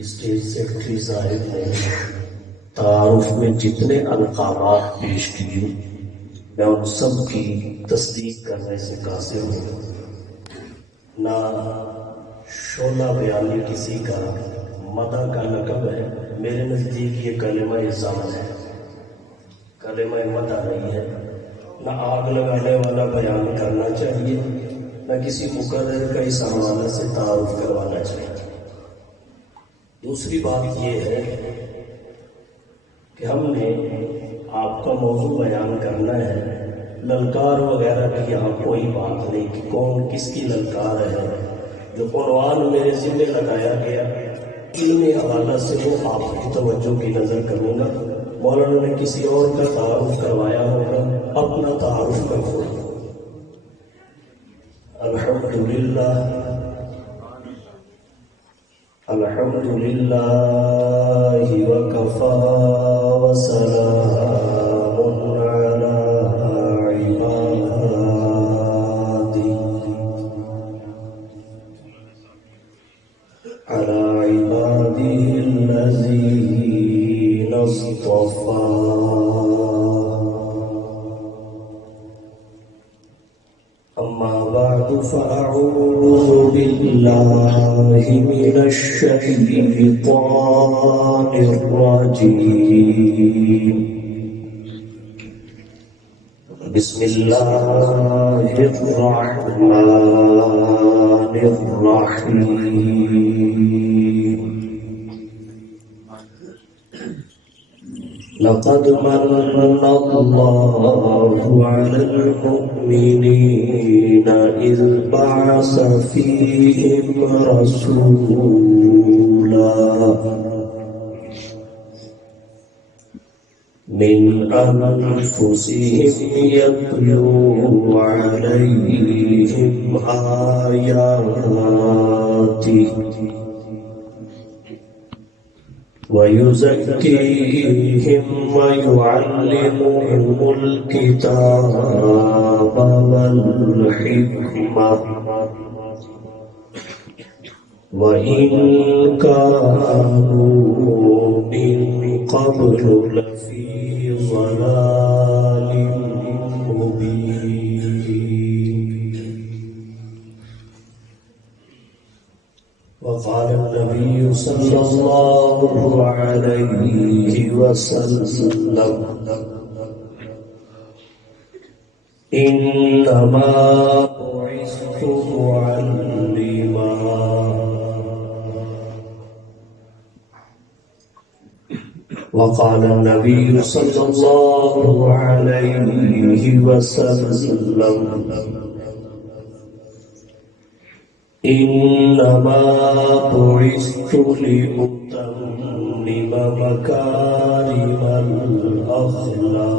Stage secretary صاحب نے تعارف میں جتنے القابات پیش کیے میں ان سب کی تصدیق کرنے سے قاصر ہوں. نہ شعلہ بیانی کسی کا مدح کا لقب ہے. میرے نزدیک یہ کلمہ احسان ہے، کلمہ مدح نہیں ہے. نہ آگ لگانے والا بیان کرنا چاہیے، نہ کسی مقرر کا اس حوالے سے تعارف کروانا چاہیے. دوسری بات یہ ہے کہ ہم نے آپ کا موضوع بیان کرنا ہے. للکار وغیرہ کی یہاں کوئی بات نہیں کہ کون کس کی للکار ہے. جو عنوان میرے ذمہ لگایا گیا علمی حوالہ سے وہ آپ کی توجہ کی نظر کروں گا. مولانا نے کسی اور کا تعارف کروایا ہوگا، اپنا تعارف کرو. الحمدللہ الحمدللہ وکفی وسلام علی عباده الذین اصطفی. أما بعد فأعوذ بالله من الشيطان الرجيم. بسم الله الرحمن الرحيم. لقد من الله على المؤمنين إذ بعث فيهم رسولا من أنفسهم يتلو عليهم آياته ويزكيهم ويعلمهم الكتاب والحكمة وإن كانوا من قبل لفي ضلال مبين. وقال النبي صلى الله عليه وسلم إنما بعثت معلما. وقال النبي صلى الله عليه وسلم إنما بعثت لأتمم مكارم الأخلاق.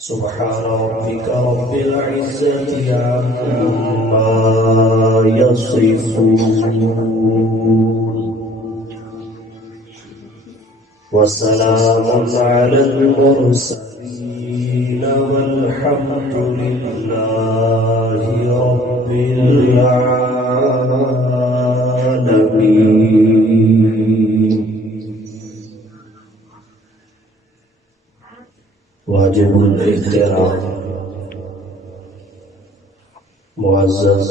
سبحان ربك رب العزة عما يصفون وسلام على المرسلين والحمد لله رب العالمين. واجب الاحترام معزز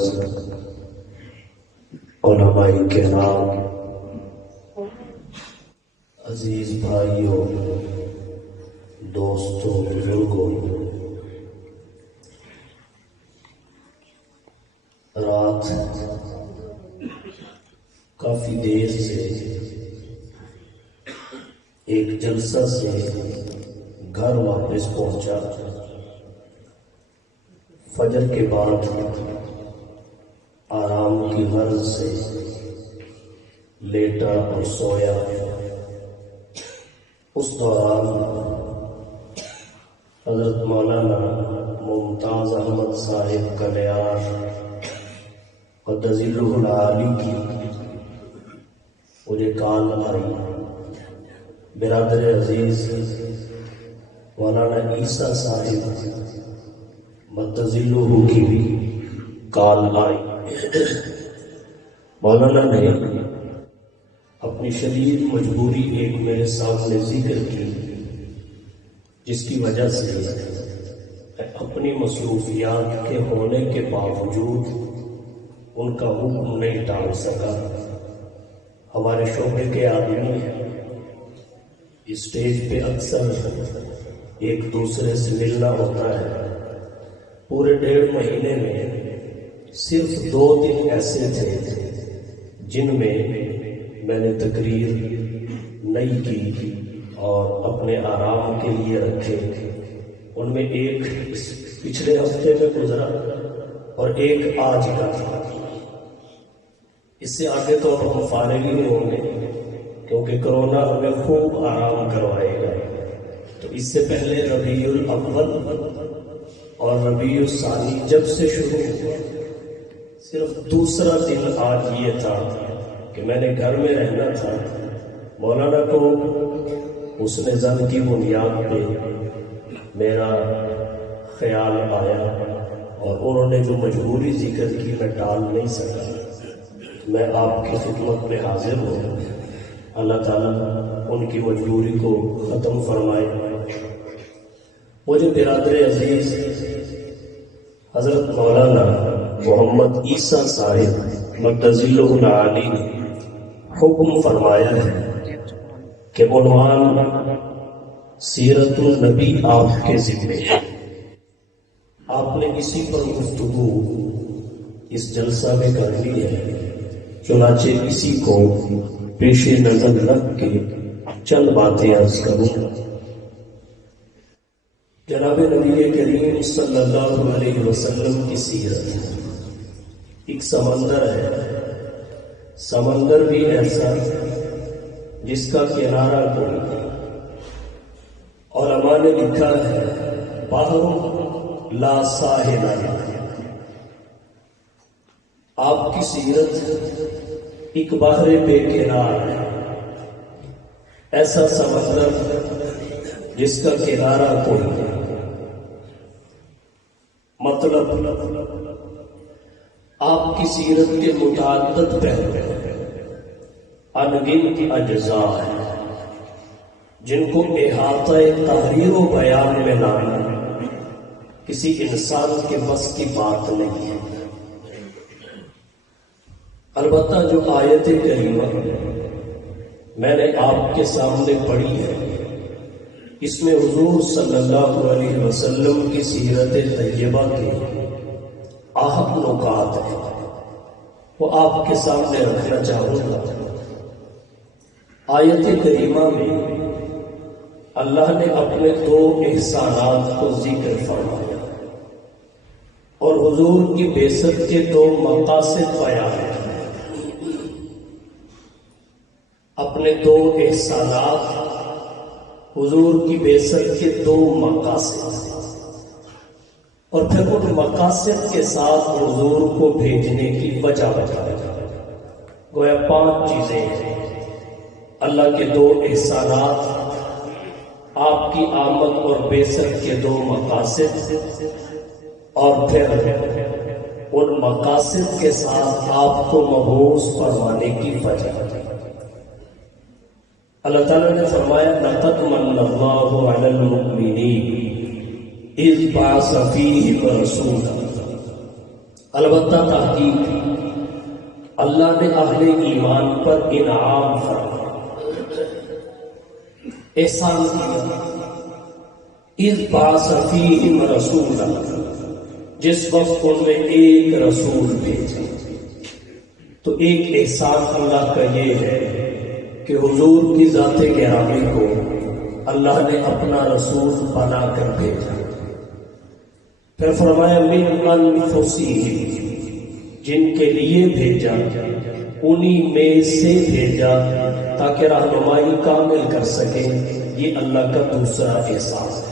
علماء کرام، عزیز بھائیوں، دوستوں، بزرگوں، رات کافی دیر سے ایک جلسہ سے گھر واپس پہنچا. فجر کے بعد آرام کی غرض سے لیٹا اور سویا. اس دوران حضرت مولانا ممتاز احمد صاحب کلیار قدس الروح العالی کی مجھے کال آئی. برادر عزیز مولانا عیسیٰ صاحب متضلہ کی بھی کال آئی۔ مولانا نے اپنی شدید مجبوری ایک میرے سامنے ذکر کی، جس کی وجہ سے میں اپنی مصروفیات کے ہونے کے باوجود ان کا حکم نہیں ٹال سکا۔ ہمارے شعبے کے آدمی اسٹیج پہ اکثر ایک دوسرے سے ملنا ہوتا ہے۔ پورے 1.5 مہینے میں صرف 2 دن ایسے تھے جن میں میں نے تقریر نہیں کی اور اپنے آرام کے لیے رکھے۔ ان میں ایک پچھلے ہفتے میں گزرا اور ایک آج کا تھا۔ اس سے آگے تو اب ہم فارغ ہی نہیں ہوں گے، کیونکہ کرونا ہمیں خوب آرام کروائے گا۔ تو اس سے پہلے ربیع الاول اور ربیع الثانی جب سے شروع ہوا، صرف دوسرا دن آج یہ تھا کہ میں نے گھر میں رہنا تھا۔ مولانا کو اس نے زن کی بنیاد پہ میرا خیال آیا اور انہوں نے جو مجبوری ذکر کی میں ٹال نہیں سکا۔ میں آپ کی خدمت میں حاضر ہوں۔ اللہ تعالیٰ ان کی مجبوری کو ختم فرمائے۔ مجھے برادر عزیز حضرت مولانا محمد عیسیٰ صاحب مقدس العالی نے حکم فرمایا ہے کہ عنوان سیرت النبی آپ کے ذمے ہے۔ آپ نے اسی پر گفتگو اس جلسہ میں کرنی ہے، چنانچہ اسی کو پیش نظر رکھ کے چند باتیں عرض کروں۔ جناب نبی کریم صلی اللہ علیہ وسلم کی سیرت ایک سمندر ہے، سمندر بھی ایسا جس کا کنارہ کوئی نہیں، اور علماء نے لکھا ہے بحر لا ساحل لہ۔ آپ کی سیرت ایک بحر بے کنار ہے، ایسا سمندر جس کا کنارہ کوئی نہیں۔ مطلب آپ کی سیرت کے متعدد پہلو انگنت اجزاء ہیں جن کو احاطہ تحریر و بیان میں لانا کسی انسان کے بس کی بات نہیں ہے۔ البتہ جو آیت کریمہ میں نے آپ کے سامنے پڑھی ہے، اس میں حضور صلی اللہ علیہ وسلم کی سیرت طیبہ کے اہم نکات ہیں، وہ آپ کے سامنے رکھنا چاہوں گا۔ آیت کریمہ میں اللہ نے اپنے 2 احسانات کو ذکر فرمایا اور حضور کی بعثت کے 2 مقاصد بیان ہیں۔ اپنے 2 احسانات، حضور کی بعثت کے 2 مقاصد، اور پھر ان مقاصد کے ساتھ حضور کو بھیجنے کی وجہ بتایا۔ گویا 5 چیزیں ہیں، اللہ کے 2 احسانات، آپ کی آمد اور بعثت کے 2 مقاصد، اور پھر ان مقاصد کے ساتھ آپ کو مبعوث فرمانے کی وجہ۔ اللہ تعالیٰ نے فرمایا لقد من اللہ علی المؤمنین اذ بعث فیہم رسولا۔ البتہ تحقیق اللہ نے اہل ایمان پر انعام فرمایا، احسان کیا۔ اذ بعث فیہم رسولا، جس وقت ان میں ایک رسول بھیجا۔ تو ایک احسان اللہ کا یہ ہے کہ حضور کی ذات گرامی کو اللہ نے اپنا رسول بنا کر بھیجا۔ پھر فرمایا من انفسہم، جن کے لیے بھیجا انہی میں سے بھیجا تاکہ رہنمائی کامل کر سکے۔ یہ اللہ کا دوسرا احسان ہے۔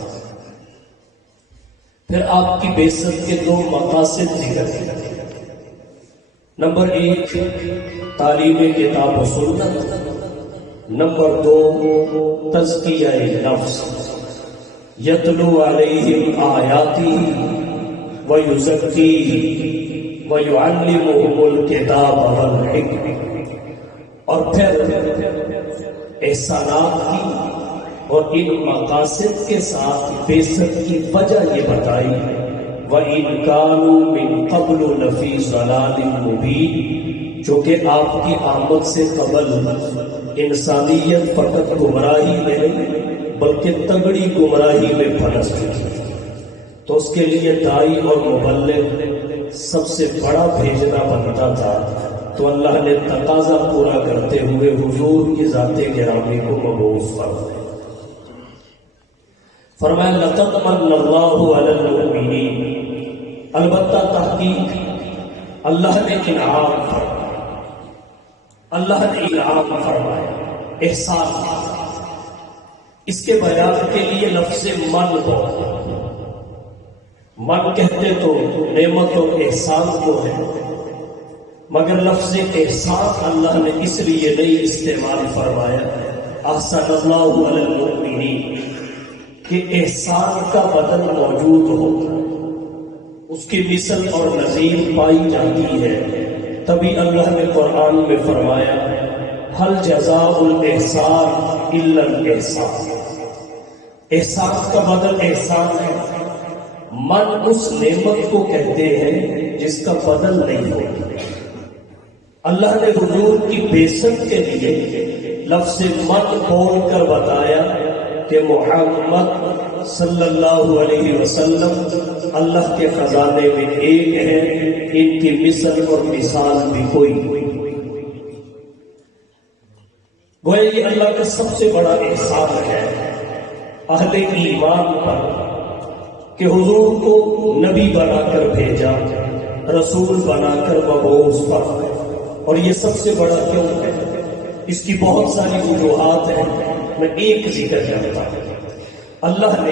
پھر آپ کی بعثت کے 2 مقاصد ذکر ہیں۔ نمبر 1 تعلیم کتاب و سنت، نمبر 2 تزکیہ نفس، یتلو علیہم آیاتہ ویزکیہم وَيُعَلِّمُهُمُ الْكِتَابَ وَالْحِكْمَةَ، اور پھر احسانات کی اور ان مقاصد کے ساتھ بعثت کی وجہ یہ بتائی، وَإِنْ كَانُوا مِنْ قَبْلُ لَفِي ضَلَالٍ مُبِينٍ، جو کہ آپ کی آمد سے قبل انسانیت فقط گمراہی میں نہیں بلکہ تگڑی گمراہی میں پھنس چکی، تو اس کے لیے داعی اور مبلغ سب سے بڑا بھیجنا بنتا تھا، تو اللہ نے تقاضا پورا کرتے ہوئے حضور کی ذات گرامی کو مبعوث فرمایا۔ فرمایا لقد من اللہ علی المؤمنین، البتہ تحقیق اللہ نے انعام فرمایا، اللہ نے انعام فرمایا، احسان کیا۔ اس کے بیان کے لیے لفظ من ہو، من کہتے تو نعمت و احسان کو ہے، مگر لفظ احسان اللہ نے اس لیے نہیں استعمال فرمایا احسن اللہ علی المؤمنین کہ احسان کا بدل موجود ہوتا ہے، اس کی مثل اور نظیر پائی جاتی ہے، تبھی اللہ نے قرآن میں فرمایا ہل جزاء الاحسان الا الاحسان، احسان کا بدل احسان ہے۔ من اس نعمت کو کہتے ہیں جس کا بدل نہیں ہوتا۔ اللہ نے حضور کی بعثت کے لیے لفظ من بول کر بتایا کہ محمد صلی اللہ علیہ وسلم اللہ کے خزانے میں ایک ہے، ان کی مثل اور مثال بھی کوئی نہیں۔ گویا یہ اللہ کا سب سے بڑا احسان ہے اہل ایمان پر کہ حضور کو نبی بنا کر بھیجا، رسول بنا کر مبعوث فرمایا۔ اور یہ سب سے بڑا کیوں ہے؟ اس کی بہت ساری وجوہات ہیں، میں ایک ذکر کرتا ہوں۔ اللہ نے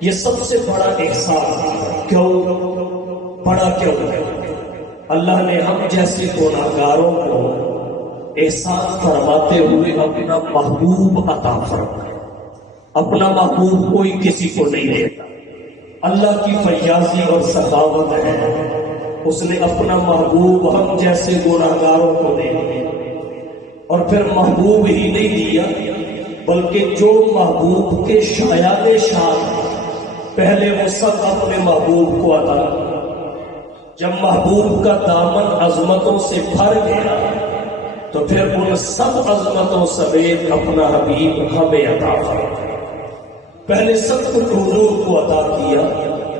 یہ سب سے بڑا احسان کیوں بڑا کیوں ہے؟ اللہ نے ہم جیسے گناہگاروں کو احسان فرماتے ہوئے اپنا محبوب عطا فرمایا۔ اپنا محبوب کوئی کسی کو نہیں دیتا، اللہ کی فیاضی اور سخاوت ہے، اس نے اپنا محبوب ہم جیسے گناہگاروں کو دے دیا، اور پھر محبوب ہی نہیں دیا بلکہ جو محبوب کے شایان شان پہلے وہ سب اپنے محبوب کو عطا کیا۔ جب محبوب کا دامن عظمتوں سے بھر گیا تو پھر ان سب عظمتوں سمیت اپنا حبیب ہمیں عطا فرمایا۔ پہلے سب کچھ حضور کو عطا کیا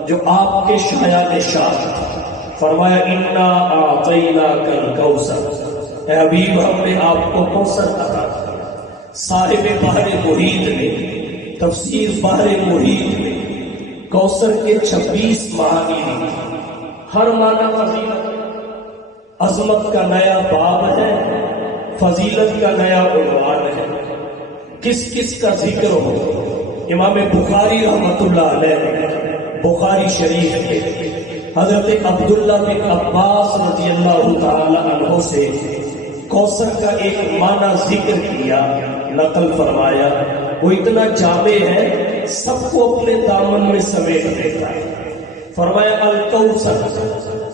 جو آپ کے شایان شان تھا، فرمایا انا اعطیناک الکوثر، اے حبیب ہم نے آپ کو کوثر عطا کیا۔ صاحب بحر محیط نے تفسیر بحر محیط میں کوثر کے 26 معنی لکھی، ہر معنی فضیلت، عظمت کا نیا باب ہے، فضیلت کا نیا عنوان ہے، کس کس کا ذکر ہو۔ امام بخاری رحمۃ اللہ علیہ بخاری شریف کے حضرت عبداللہ بن عباس رضی اللہ تعالی عنہ سے کوثر کا ایک معنی ذکر کیا، نقل فرمایا، وہ اتنا جامع ہے سب کو اپنے دامن میں سمیٹ دیتا ہے۔ فرمایا الکوثر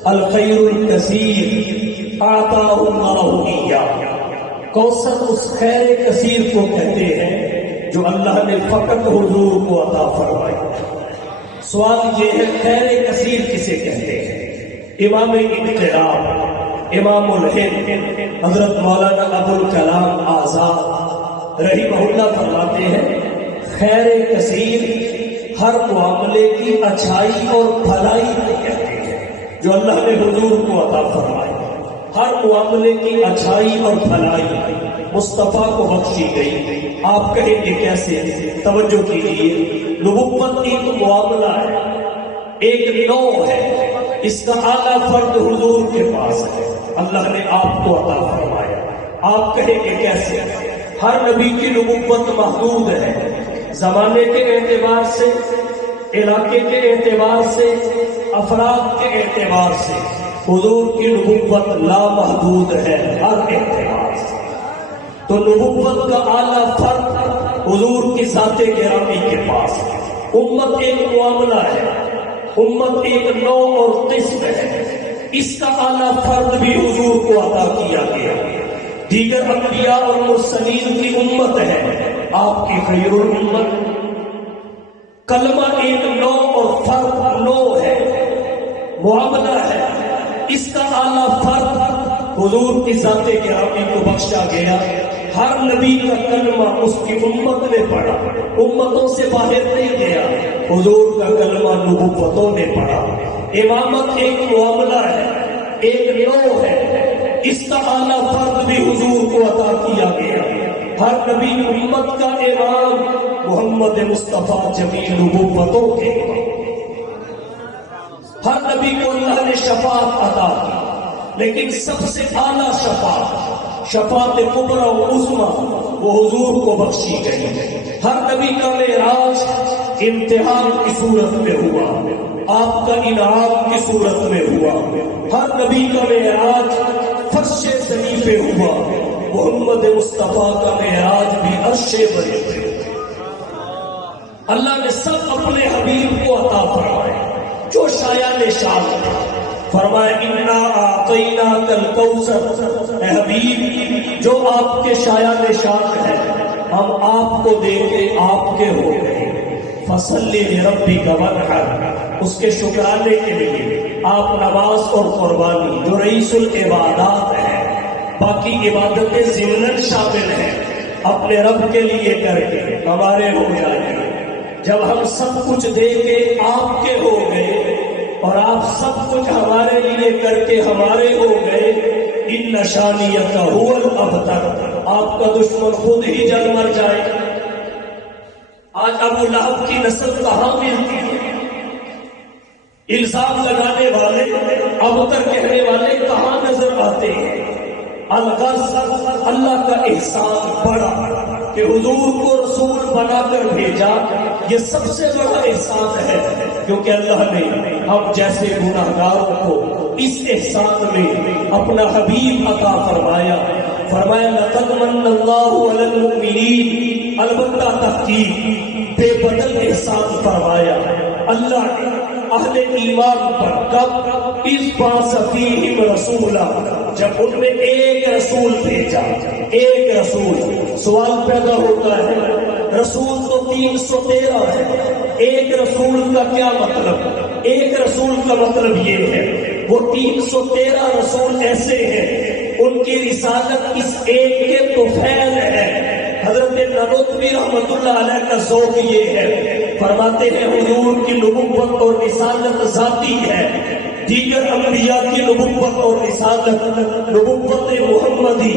الخیر الکثیر اعطاہ اللہ ایاہ، کوثر اس خیر کثیر کو کہتے ہیں جو اللہ نے فقط حضور کو عطا فرمائی۔ سوال یہ ہے خیر کثیر کسے کہتے ہیں؟ امام انقلاب امام الہند حضرت مولانا ابو الکلام آزاد رحمہ اللہ فرماتے ہیں خیر کثیر ہر معاملے کی اچھائی اور بھلائی کو کہتے ہیں جو اللہ نے حضور کو عطا فرمائی۔ ہر معاملے کی اچھائی اور بھلائی مصطفیٰ کو بخشی گئی۔ آپ کہیں گے کیسے؟ توجہ کیجیے، نبوت ایک معاملہ ہے، ایک نوع ہے، اس کا اعلیٰ فرد حضور کے پاس ہے، اللہ نے آپ کو عطا فرمایا۔ آپ کہیں گے کیسے؟ ہر نبی کی نبوت محدود ہے، زمانے کے اعتبار سے، علاقے کے اعتبار سے، افراد کے اعتبار سے حضور کی نبوت لامحدود ہے ہر اعتبار سے۔ تو نبوت کا اعلیٰ فرد حضور کی ذات گرامی کے پاس ہے۔ امت ایک معاملہ ہے، امت ایک نوع اور قسم ہے، اس کا اعلیٰ فرد بھی حضور کو عطا کیا گیا. دیگر انبیاء اور مرسلین کی امت ہے، آپ کی خیر الامت. کلمہ ایک نو اور فرد نو ہے، معاملہ ہے. اس کا اعلیٰ فرد حضور کی ذات گرامی کو بخشا گیا. ہر نبی کا کلمہ اس کی امت نے پڑھا، امتوں سے باہر نہیں گیا. حضور کا کلمہ نبوتوں نے پڑھا. امامت ایک معاملہ ہے، ایک نو ہے. اس کا اعلیٰ فرد بھی حضور کو عطا کیا گیا. ہر نبی امت کا امام محمد مصطفیٰ جمیع نبوتوں کے. ہر نبی کو اللہ نے شفاعت عطا کی، لیکن سب سے اعلیٰ شفاعت کبریٰ و عظمیٰ وہ حضور کو بخشی گئی. ہر نبی کا معراج امتحان کی صورت میں ہوا، آپ کا انعام کی صورت میں ہوا. ہر نبی کا معراج فرش زمین پہ ہوا. محمد مصطفیٰ کا معراج بھی عرش بری پہ. اللہ نے سب اپنے حبیب کو عطا فرمائے جو شایان شان تھا. فرمایا انا اعطیناک الکوثر، اے حبیب جو آپ کے شایان شان ہے ہم آپ کو دے کے آپ کے ہو گئے. فصلی لربک وانحر، اس کے شکرانے کے لیے آپ نماز اور قربانی جو رئیس العبادات ہے، باقی عبادتیں ضمن شامل ہیں، اپنے رب کے لیے کر کے ہمارے ہو جائیں. جب ہم سب کچھ دے کے آپ کے ہو گئے اور آپ سب کچھ ہمارے لیے کر کے ہمارے ہو گئے، ان نشانیت هو الابتر، آپ کا دشمن خود ہی جل مر جائے. آج ابو لہب کی نسل کہاں ملتی ہے؟ الزام لگانے والے، ابتر کہنے والے کہاں نظر آتے ہیں؟ الغرض اللہ کا احسان بڑا کہ حضور کو رسول بنا کر بھیجا. یہ سب سے بڑا احسان ہے، کیونکہ اللہ نے ہم جیسے گناہگاروں کو اس احسان میں اپنا حبیب عطا فرمایا. فرمایا لقد من اللہ علی المؤمنین، البتہ تحقیق بے بدل احسان فرمایا اللہ نے اہل ایمان پر. کب؟ اس بعث فیہم رسولا، جب ان میں ایک رسول بھیجا. ایک رسول. سوال پیدا ہوتا ہے رسول تو 313 ہے، ایک رسول کا کیا مطلب؟ ایک رسول کا مطلب یہ ہے وہ 313 رسول ایسے ہیں ان کی رسالت اس ایک کے طفیل ہے. حضرت نانوتوی رحمۃ اللہ علیہ کا ذوق یہ ہے، فرماتے ہیں حضور کی نبوت اور رسالت ذاتی ہے، دیگر انبیاء کی نبوت اور رسالت نبوت محمدی،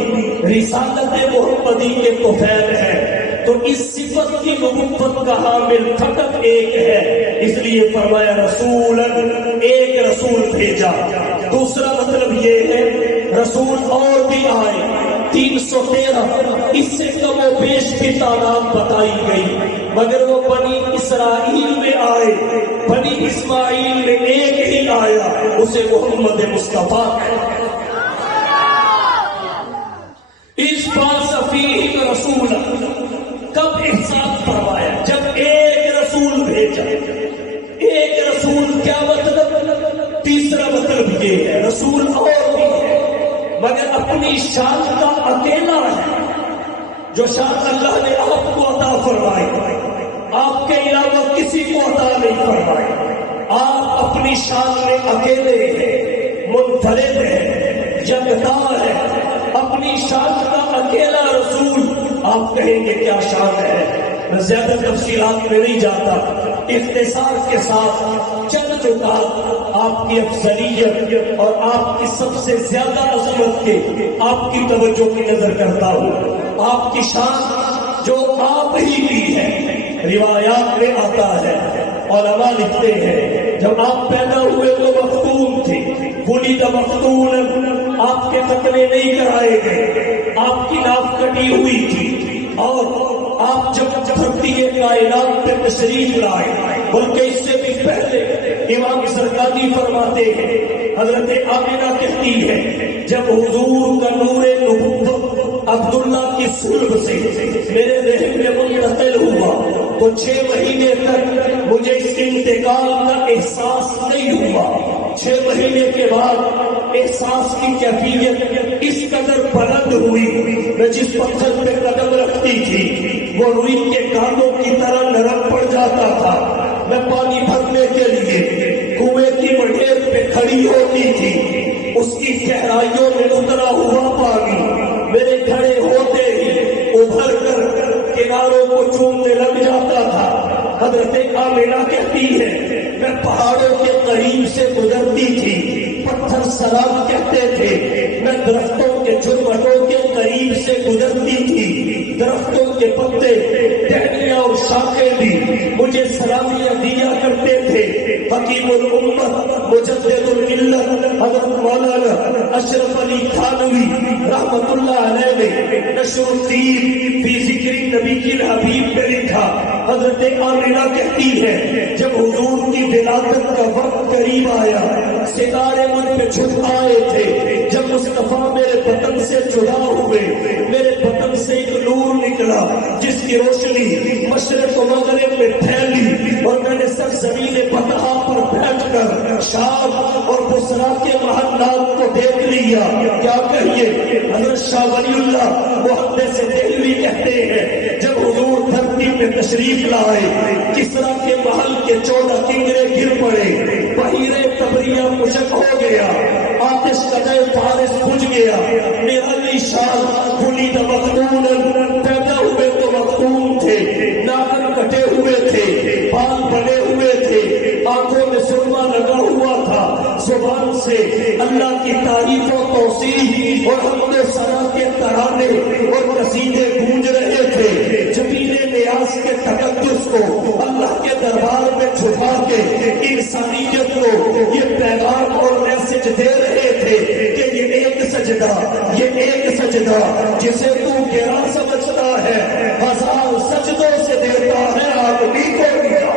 رسالت محمدی کے طفیل ہے. تو اس صفت کی نبوت کا حامل فقط ایک ہے، اس لیے فرمایا رسولاً، ایک رسول بھیجا. دوسرا مطلب یہ ہے رسول اور بھی آئے 313، اس سے کم و بیش کی تعداد بتائی گئی، مگر وہ بنی اسرائیل میں آئے. بنی اسماعیل میں ایک ہی آیا، اسے محمد مصطفیٰ ہے. اس بعث فیہم رسولا، کب احسان فرمایا؟ جب ایک رسول بھیجا. ایک رسول کیا مطلب؟ تیسرا مطلب یہ ہے رسول اور بھی ہے مگر اپنی شان کا اکیلا ہے. جو شان اللہ نے آپ کو عطا فرمائی آپ کے علاوہ کسی کو عطا نہیں فرمائی. آپ اپنی شان میں اکیلے ہیں، منفرد ہیں، یکتا ہے. اپنی شان کا اکیلا رسول. آپ کہیں گے کیا شان ہے؟ میں زیادہ تفصیلات میں نہیں جاتا، اختصار کے ساتھ چند نکات آپ کی افضلیت اور آپ کی سب سے زیادہ عظمت کے آپ کی توجہ کی نظر کرتا ہوں. آپ کی شان جو آپ ہی کی ہے، روایات میں آتا ہے، علماء لکھتے ہیں جب آپ پیدا ہوئے تو مختون تھے. ولد مختون، آپ کے ختنے نہیں کرائے گئے، آپ کی ناف کٹی ہوئی تھی اور آپ جب دھرتی کائنات پہ تشریف لائے، بلکہ اس سے بھی پہلے امام سرکاری فرماتے ہیں، حضرت آمنہ کہتی ہے جب حضور کا نور نبوت عبداللہ کی صلب سے میرے ذہن میں منتقل ہوا تو 6 مہینے تک مجھے اس انتقال کا احساس نہیں ہوا. 6 مہینے کے بعد احساس کی کیفیت اس قدر بلند ہوئی، میں جس پتھر پہ قدم رکھتی تھی وہ روئی کے کانوں کی طرح نرم پڑ جاتا تھا۔ میں پانی بھرنے کے لیے کنویں کی مڈھیل پہ کھڑی ہوتی تھی، اس کی گہرائیوں میں اترا ہوا پانی میرے کھڑے ہوتے ہی ابھر کر کناروں کو چومنے لگ جاتا تھا۔ حضرت آمنہ کہتی ہے میں پہاڑوں کے قریب سے گزرتی تھی، پتھر سلام کہتے تھے، میں درختوں کے جھرمٹوں کے قریب سے گزرتی تھی، درختوں کے پتے، ٹہنیاں اور شاخیں بھی مجھے سلامیاں دیا کرتے تھے۔ حکیم الامت مجدد الملت حضرت مولانا اشرف علی تھانوی رحمت اللہ علیہ نے نشر الدین فی ذکر نبی کی حبیب میں لکھا، حضرت آمنہ کہتی ہے جب حضور کی ولادت کا وقت قریب آیا ستارے مجھ پہ چھپ آئے تھے، جب مصطفیٰ میرے بدن سے جدا ہوئے میرے بدن سے ایک نور نکلا جس کی روشنی مشرق و مغرب میں پھیلی اور میں نے سرزمین بطحا پر بیٹھ کر شام اور بصرا کے محلات کو دیکھ لیا۔ کیا کہیے، حضرت شاہ ولی اللہ محدث دہلوی کہتے ہیں جب حضور دھرتی میں تشریف لائے کسرا کے محل کے 14 کنگرے گر پڑے، بحیرے تبریہ مشک ہو گیا، آتش قدر فارس بجھ گیا، میرا نشان خلید مختون، پیدا ہوئے تو مختون تھے، ناخن کٹے ہوئے تھے، بال بنے ہوئے تھے، آنکھوں میں سرما لگا ہوا تھا، زبان سے اللہ کی تعریف و توصیف اور حمد و ثنا کے ترانے اور قصیدے گونج رہے تھے، جبینے نیاز کے تقدس کو اللہ کے دربار میں چھپا کے انسانیت کو یہ پیغام اور میسج دے رہے تھے کہ یہ ایک سجدہ، یہ ایک سجدہ جسے تو گرا سمجھتا ہے 1000 سجدوں سے دیتا ہے آدمی کو دیا۔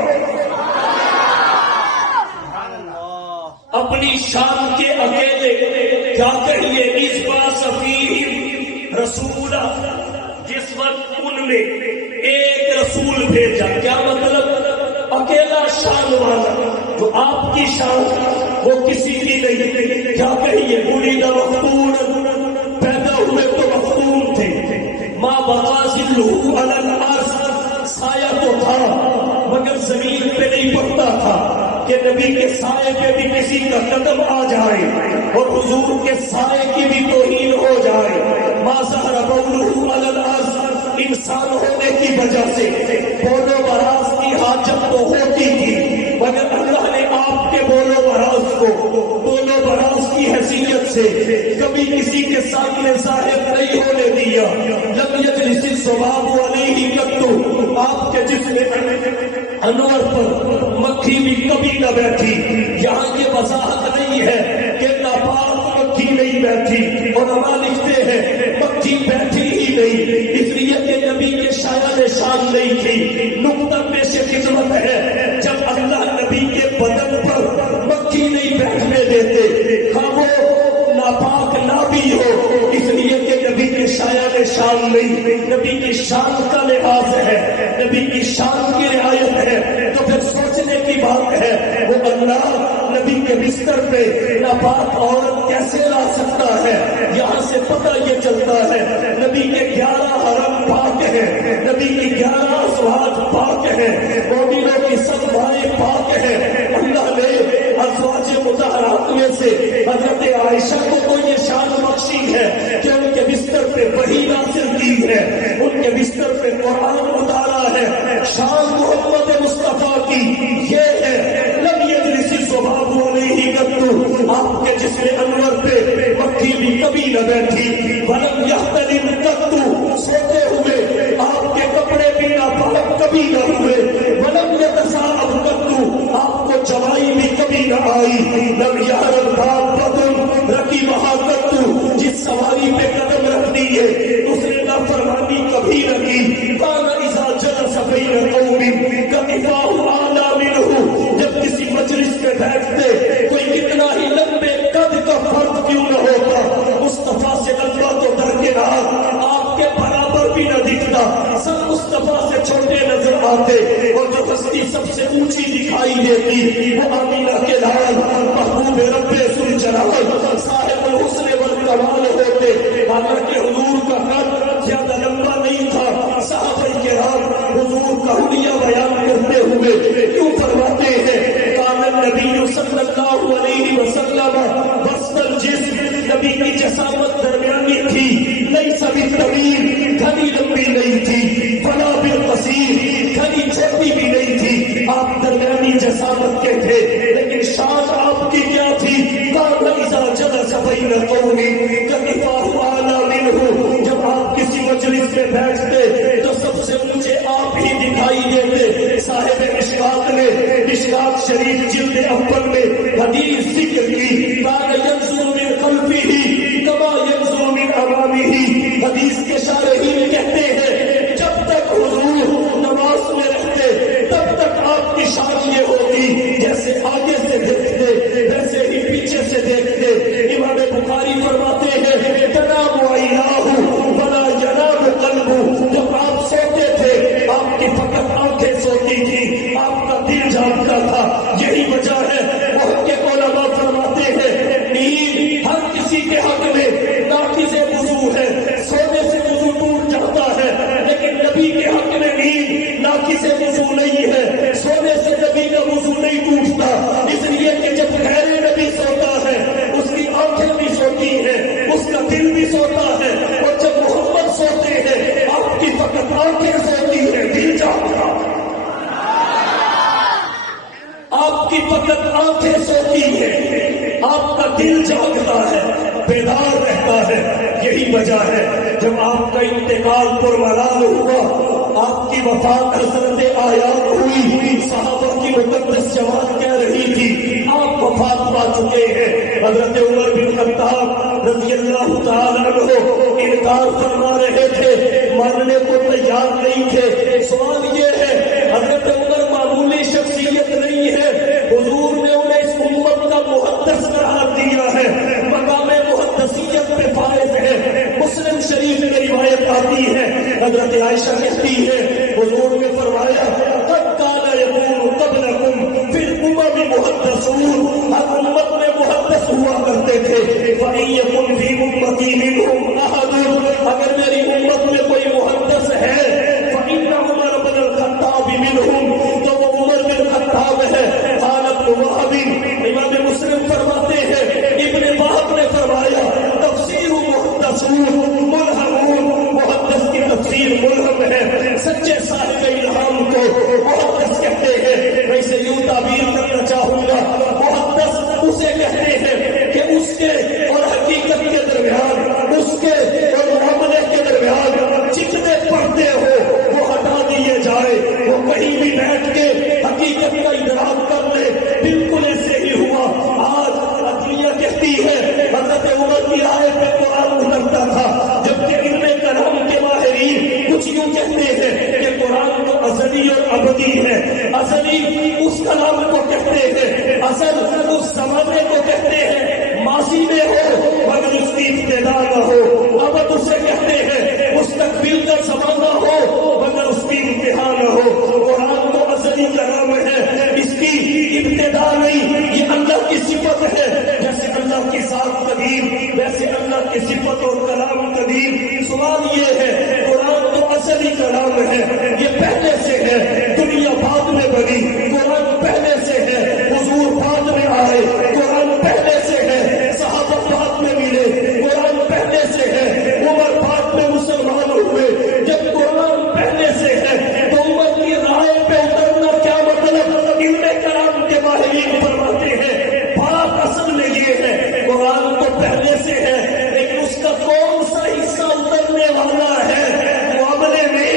اپنی شان کے اکیلے کیا کہیے اس بات سفیر رسول، جس وقت ان میں ایک رسول بھیجا، کیا مطلب اکیلا شان والا جو آپ کی شان وہ کسی کی نہیں، کیا کہیے بولی نہ مختون، پیدا ہوئے تو مختون تھے، ماں بقا ذلہ علی الارض، سایہ تو تھا مگر زمین پہ نہیں پڑتا تھا کہ نبی کے سائے پہ بھی کسی کا قدم آ جائے اور حضور کے سائے کی بھی توہین ہو جائے۔ ما ظہر بولہ علی الارض، انسان ہونے کی وجہ سے بول و براز کی حاجت تو ہوتی تھی مگر اللہ نے آپ کے بول و براز کو بول و براز کی حیثیت سے کبھی کسی کے سامنے ظاہر نہیں ہونے دیا۔ لم یجلس الذباب علیہ قط، آپ کے جسم انور پر مکھی بھی کبھی نہ بیٹھی۔ یہاں یہ وضاحت نہیں ہے کہ ناپاک مکھی نہیں بیٹھی، علماء لکھتے ہیں مکھی بیٹھی ہی نہیں، اس لیے کہ نبی کے شایان شان نہیں تھی۔ نقطہ میں سے خدمت ہے جب اللہ نبی کے بدن پر مکھی نہیں بیٹھنے دیتے، ہم وہ ناپاک نہ بھی ہو، اس لیے کہ نبی کے شایان شان نہیں، نبی کی شان کا لحاظ ہے، نبی کی شان کی رعایت ہے، تو پھر سوچنے کی بات ہے وہ اللہ نبی کے بستر پہ ناپاک عورت کیسے لا سکتا ہے؟ یہاں سے پتہ یہ چلتا ہے نبی کے 11 حرم پاک ہیں، نبی کی 11 ازواج پاک ہیں، مومنوں کی سب مائیں پاک ہیں۔ اللہ نے ازواج مطہرات میں سے حضرت عائشہ کو تو یہ شان بخشی ہے کہ ان کے بستر پہ وحی نازل کی ہے، ان کے بستر پہ قرآن اتارا ہے۔ شان محمد مصطفیٰ کی یہ ہے لم یجلس الذباب علیہ قط، آپ کے جسم انور پہ مکھی بھی کبھی نہ بیٹھی، ولم یحتلم قط، سوتے ہوئے آپ کے کپڑے بھی ناپاک کبھی نہ ہوئے، ولم یتصاعب قط، آپ کو جوائی بھی کبھی نہ آئی، لم یحرم دابۃ رکبھا قط، جس سواری پہ قدم رکھ دیے اس نے نافرمانی کبھی نہ کی۔ کان اذا جلس بین قوم کفاہ اعلی منہ، جب کسی مجلس پہ بیٹھتے کوئی کتنا ہی لمبے قد کا فرد کیوں نہ ہوتا، مصطفیٰ سے لمبا تو درکنار آپ کے برابر بھی نہ دکھتا، سب مصطفیٰ سے چھوٹے نظر آتے، اور جو ہستی سب سے اونچی دکھائی دیتی وہ آمینہ کے لال محبوب افضل صاحب الحسن والکمال ہوتے، حالانکہ حضور کا قد زیادہ لمبا نہیں تھا۔ صحابہ کرام حضور کا حلیہ بیان کرتے ہوئے کیوں فرماتے ہیں، کان النبی صلی اللہ علیہ وسلم وسط الجسم، نبی کی جسامت درمیانی تھی، لیس بالطویل، گھنی لمبی نہیں تھی، ولا بالقصیر، گھنی چھوٹی بھی نہیں تھی، آپ درمیانی جسامت کے تھے، لیکن شان آپ کی کیا تھی، کان اذا جلس بین قوم کتفاہ اعلی منہ، جب آپ کسی مجلس میں بیٹھتے تو سب سے اونچے آپ ہی دکھائی دیتے۔ صاحب مشکات نے مشکات شریف جلد اول میں حدیث ذکر کی، کان ینظر من قلبہ کما ینظر من امامہ، حدیث کے شارحین کہتے ہیں جب تک حضور نماز میں رہتے تب تک آپ کی شان یہ ہوتی جیسے آگے سے دیکھتے ویسے ہی پیچھے سے دیکھتے۔ امام بخاری فرماتے ہیں تنام عیناہ ولا ینام قلبہ، جب آپ سوتے تھے آپ کی فقط آنکھیں سوتی تھی، آپ کا دل جاگتا تھا۔ یہی وجہ ہے محقق علماء فرماتے ہیں نیند ہر کسی کے حق میں ناقض وضو ہے، سونے سے وضو ٹوٹ جاتا ہے، لیکن نبی کے حق میں نیند ناقص وضو نہیں ہے، سونے سے نبی کا وضو نہیں ٹوٹتا، اس لیے کہ جب غیر نبی سوتا ہے اس کی آنکھیں بھی سوتی ہیں، اس کا دل بھی سوتا ہے، اور جب محمد سوتے ہیں آپ کی فقط آنکھیں سوتی ہیں، دل جاگتا ہے، آپ کی فقط آنکھیں سوتی ہیں، آپ کا دل جاگتا ہے، بیدار رہتا ہے۔ یہی وجہ ہے جب آپ کا انتقال پرملال ہوا، آپ کی وفات حضرت آیات ہوئی، صحابہ کی مقدس جماعت کہہ رہی تھی آپ وفات پا چکے ہیں، حضرت عمر بن خطاب رضی اللہ تعالیٰ عنہ انکار فرما رہے تھے، ماننے کو تیار نہیں تھے۔ سوال یہ ہے حضرت عمر معمولی شخصیت نہیں ہے، حضور نے انہیں اس امت کا محدث قرار دیا ہے، مقام محدثیت پہ فائز ہے۔ مسلم شریف میں روایت آتی ہے، حضرت عائشہ کہتی ہے حضور نے فرمایا قد کان یکون قبلکم فی الامم محدثون، ہر امت میں محدث ہوا کرتے تھے، وَإِن یکن فی امتی منہم احد، اگر میری امت میں کوئی محدث ہے فإن عمر بن الخطاب منہم، تو وہ عمر بن خطاب ہے۔ قال ابن وہب، امام مسلم فرماتے ہیں ابن وہب نے فرمایا تفسیر محدثون ملہمون، محدث کی تفسیر ملہم ہے، سچے صاحب الہام کو محدث کہتے ہیں۔ میں اسے یوں تعبیر کرنا چاہوں گا، محدث اسے کہتے ہیں کہ اس کے اور حقیقت کے درمیان، اس کے اور معاملے کے درمیان جتنے پردے ہو وہ ہٹا دیے جائے، وہ کہیں بھی بیٹھ کے حقیقت کا ادراک کر لے۔ بالکل ایسے ہی ہوا، آج عدلیہ کہتی ہے حضرت عمر کی رائے پہ قرآن اترتا تھا، جبکہ علم کلام کے ماہرین کچھ یوں کہتے ہیں کہ قرآن تو ازلی اور ابدی ہے۔ ازلی اس کلام کو کہتے ہیں، ازل اس زمانے کو کہتے ہیں، ماضی میں ہو مگر اس کی ابتدا نہ ہو، ابد اسے کہتے ہیں، مستقبل کا زمانہ ہو مگر اس کی انتہا نہ ہو۔ قرآن تو ازلی کلام ہے، اس کی ابتدا نہیں، یہ اللہ کی صفت ہے، جیسے اللہ کی ذات قدیم ویسے اللہ کی صفت اور کلام قدیم۔ سوال یہ ہے قرآن تو ازلی کلام ہے، یہ پہلے سے ہے، دنیا بعد میں بنی، قرآن پہلے سے ہے، حضور بعد میں آئے، قرآن پہلے سے ہے، صحابہ بعد میں ملے، قرآن پہلے سے ہے، عمر بعد میں مسلمان ہوئے۔ جب قرآن پہلے سے ہے تو عمر کی رائے پہ اترنا کیا مطلب؟ علم کلام کے ماہرین فرماتے ہیں بات اصل میں یہ ہے قرآن تو پہلے سے ہے، لیکن اس کا کون سا حصہ اترنے والا ہے، معاملے میں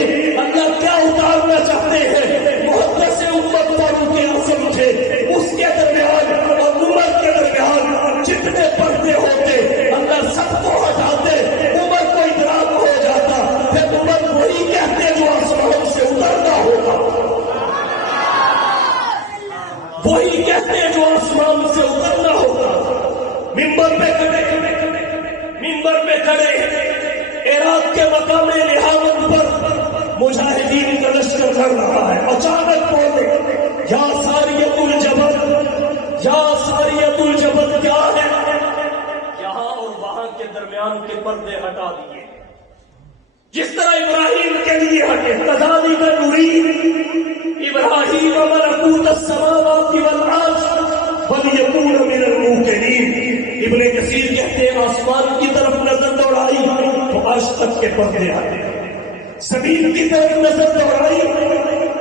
اللہ کیا اتارنا چاہتے ہیں؟ محدث امت فاروق اعظم تھے، اس کے درمیان اور عمر کے درمیان جتنے پردے ہوتے اللہ سب کو ہٹاتے، عمر کو ادراک ہو جاتا، پھر عمر وہی کہتے جو آسمان سے اترنا ہوگا، وہی کہتے جو آسمان سے اترنا ہوگا۔ ممبر پہ کھڑے عراق کے مقام نہاوند پر مجاہدین کا لشکر کر رہا ہے، اچانک بولے یا ساریت الجبل، یا ساریت الجبل کیا ہے؟ درمیان کے پردے ہٹا دیے، جس طرح ابراہیم کے لیے ہٹے. کذالک نری ابراہیم ملکوت السماوات والارض ولیکون من الموقنین. ابن کثیر کہتے ہیں آسمان کی طرف نظر دوڑائی تو عرش تک کے پردے ہٹے، زمین کی طرف نظر دوڑائی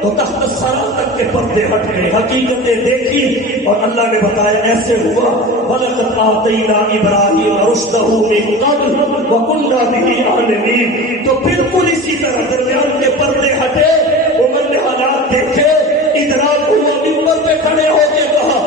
تو تحت الثری تک کے پردے ہٹ گئے، حقیقتیں دیکھی اور اللہ نے بتایا ایسے ہوا. وَلَقَدْ آتَيْنَا إِبْرَاهِيمَ رُشْدَهُ مِن قَبْلُ وَكُنَّا بِهِ عَالِمِينَ. تو بالکل اسی طرح درمیان کے پردے ہٹے، عمر نے حالات دیکھے، ادراک ہوا، منبر پہ کھڑے ہو کے کہا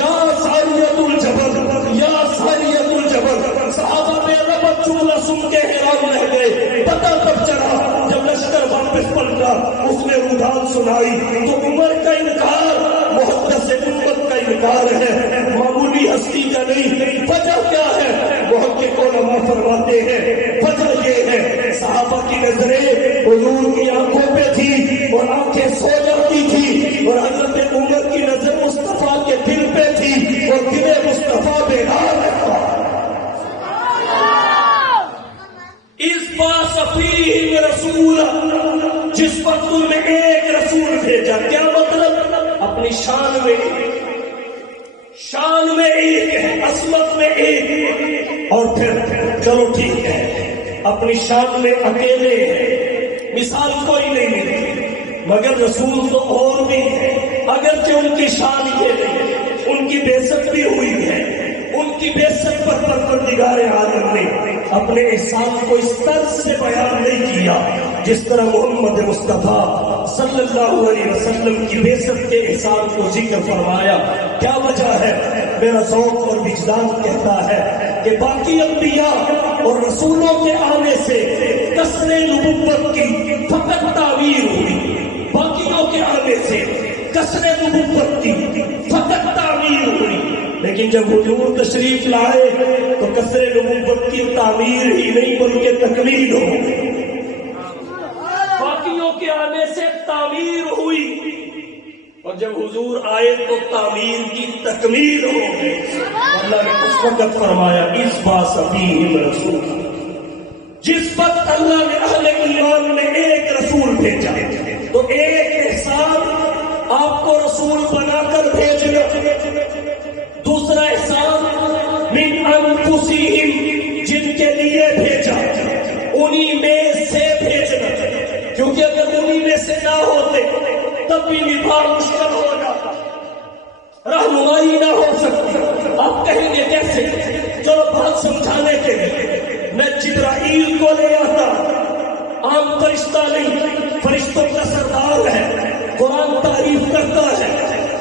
یا ساریۃ الجبل یا ساریۃ الجبل. صحابہ میں ربط چولہ سن کے حیران رہ گئے. پتہ تب چلا جب لشکر واپس پلٹا، اس نے رودان سنائی تو عمر کا انکار محدث امت کا انکار ہے، معمولی ہستی کا نہیں. وجہ کیا ہے؟ محقق علماء فرماتے ہیں وجہ یہ ہے صحابہ کی نظریں حضور کی آنکھوں پہ تھی اور آنکھیں سو جاتی تھی، اور حضرت عمر کی نظر مصطفیٰ کے دل پہ تھی اور دل مصطفیٰ بیدار رہتا. اس باس فیہم رسول، جس وقت تم نے ایک رسول بھیجا. کیا مطلب؟ اپنی شان میں ایک ہے، عصمت میں ایک ہے. اور پھر چلو ٹھیک ہے اپنی شان میں اکیلے ہیں، مثال کوئی نہیں ملتی، مگر رسول تو اور بھی ہے. اگرچہ ان کی شان یہ نہیں، ان کی بعثت بھی ہوئی ہے، ان کی بعثت پر پروردگار عالم نے اپنے احسان کو اس طرز سے بیان نہیں کیا جس طرح محمد مصطفیٰ صلی اللہ علیہ وسلم کی بعثت کے احسان کو ذکر فرمایا. کیا وجہ ہے؟ میرا ذوق اور وجدان کہتا ہے کہ باقی انبیاء اور رسولوں کے آنے سے قصر نبوت کی فقط تعبیر ہوئی، باقیوں کے آنے سے قصر نبوت کی فقط تعبیر ہوئی. لیکن جب حضور تشریف لائے تو قصر نبوت کی تعمیر ہی نہیں بلکہ تکمیل ہو. باقیوں کے آنے سے تعمیر ہوئی اور جب حضور آئے تو تعمیر کی تکمیل ہو گئی. اللہ نے اس وقت فرمایا اس باس فیہم رسول، جس وقت اللہ نے اہل ایمان میں ایک رسول بھیجا تو ایک احسان آپ کو رسول بنا کر بھیجنا، دوسرا احسان من انفسہم جن کے لیے بھیجا انہی میں سے بھیجنا، کیونکہ اگر انہی میں سے نہ ہوتے تب بھی نبھا مشکل ہو جاتا، رہنمائی نہ ہو سکتی. آپ کہیں گے کیسے؟ چلو بات سمجھانے کے لیے میں جبرائیل کو لے آتا، عام فرشتہ نہیں، فرشتوں کا سردار ہے، قرآن تعریف کرتا ہے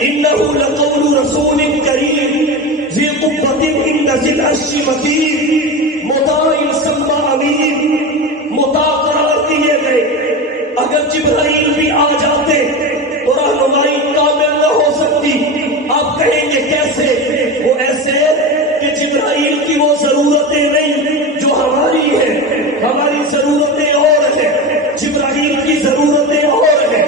انہ لقول رسول کریم ذی قوۃ عند ذی العرش مکین مطاع ثم امین. مطاع قرار دیے گئے. اگر جبرائیل بھی آ جاتے تو رہنمائی کامل نہ ہو سکتی. آپ کہیں گے کیسے؟ وہ ایسے کہ جبرائیل کی وہ ضرورتیں نہیں جو ہماری ہیں، ہماری ضرورتیں اور ہیں، جبرائیل کی ضرورتیں اور ہیں.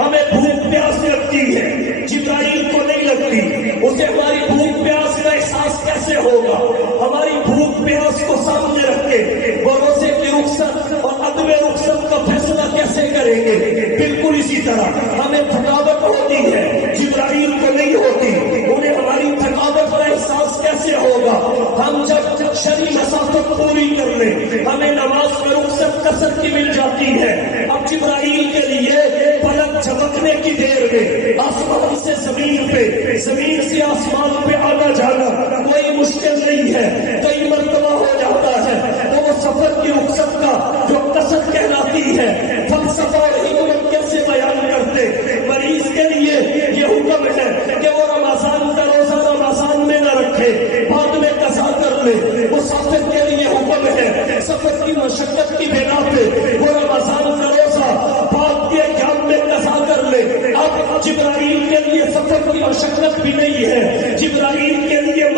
ہمیں بھوک پیاس لگتی ہے، جبرائیل کو نہیں لگتی. اسے ہماری بھوک پیاس کا احساس کیسے ہوگا؟ ہماری بھوک پیاس کو سامنے رکھ کے بروزے کی رخصت اور عدم رخصت کا فیصلہ کیسے کریں گے؟ بالکل اسی طرح ہمیں تھکاوٹ ہوتی ہے، جبرائیل کو نہیں ہوتی. انہیں ہماری تھکاوٹ کا احساس کیسے ہوگا؟ ہم جب شرعی مسافت پوری کر لیں ہمیں نماز میں رخصت قصر کی مل جاتی ہے. اب جبرائیل کے لیے پلک جھپکنے کی دیر میں آسمان سے زمین پہ، زمین سے آسمان پہ آنا جانا کوئی مشکل نہیں ہے، کئی مرتبہ ہو جاتا ہے. تو وہ سفر کی رخصت کا جو قصر کہلاتی ہے فلسفہ اور حکمت کیسے بیان کرتے؟ مریض کے لیے یہ حکم ہے کہ وہ رمضان کا روزہ رمضان میں نہ رکھے، بعد میں قضا کر لے. مسافر کے لیے حکم ہے سفر کی مشقت کی بنا پہ وہ رمضان کا روزہ بعد کے ایام میں قضا کر لے. اب جبرائیل کے لیے سفر کی مشقت بھی نہیں ہے، جبرائیل کے لیے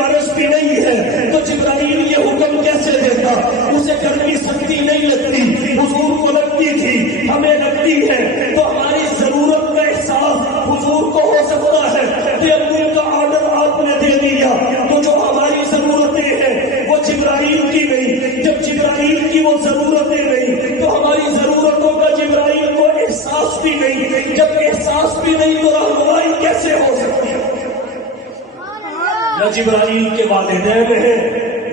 بھی نہیں، جب احساس بھی نہیں تو رہنمائی کیسے ہو سکتی ہے؟ نہ جبرائیل کے والدین ہیں،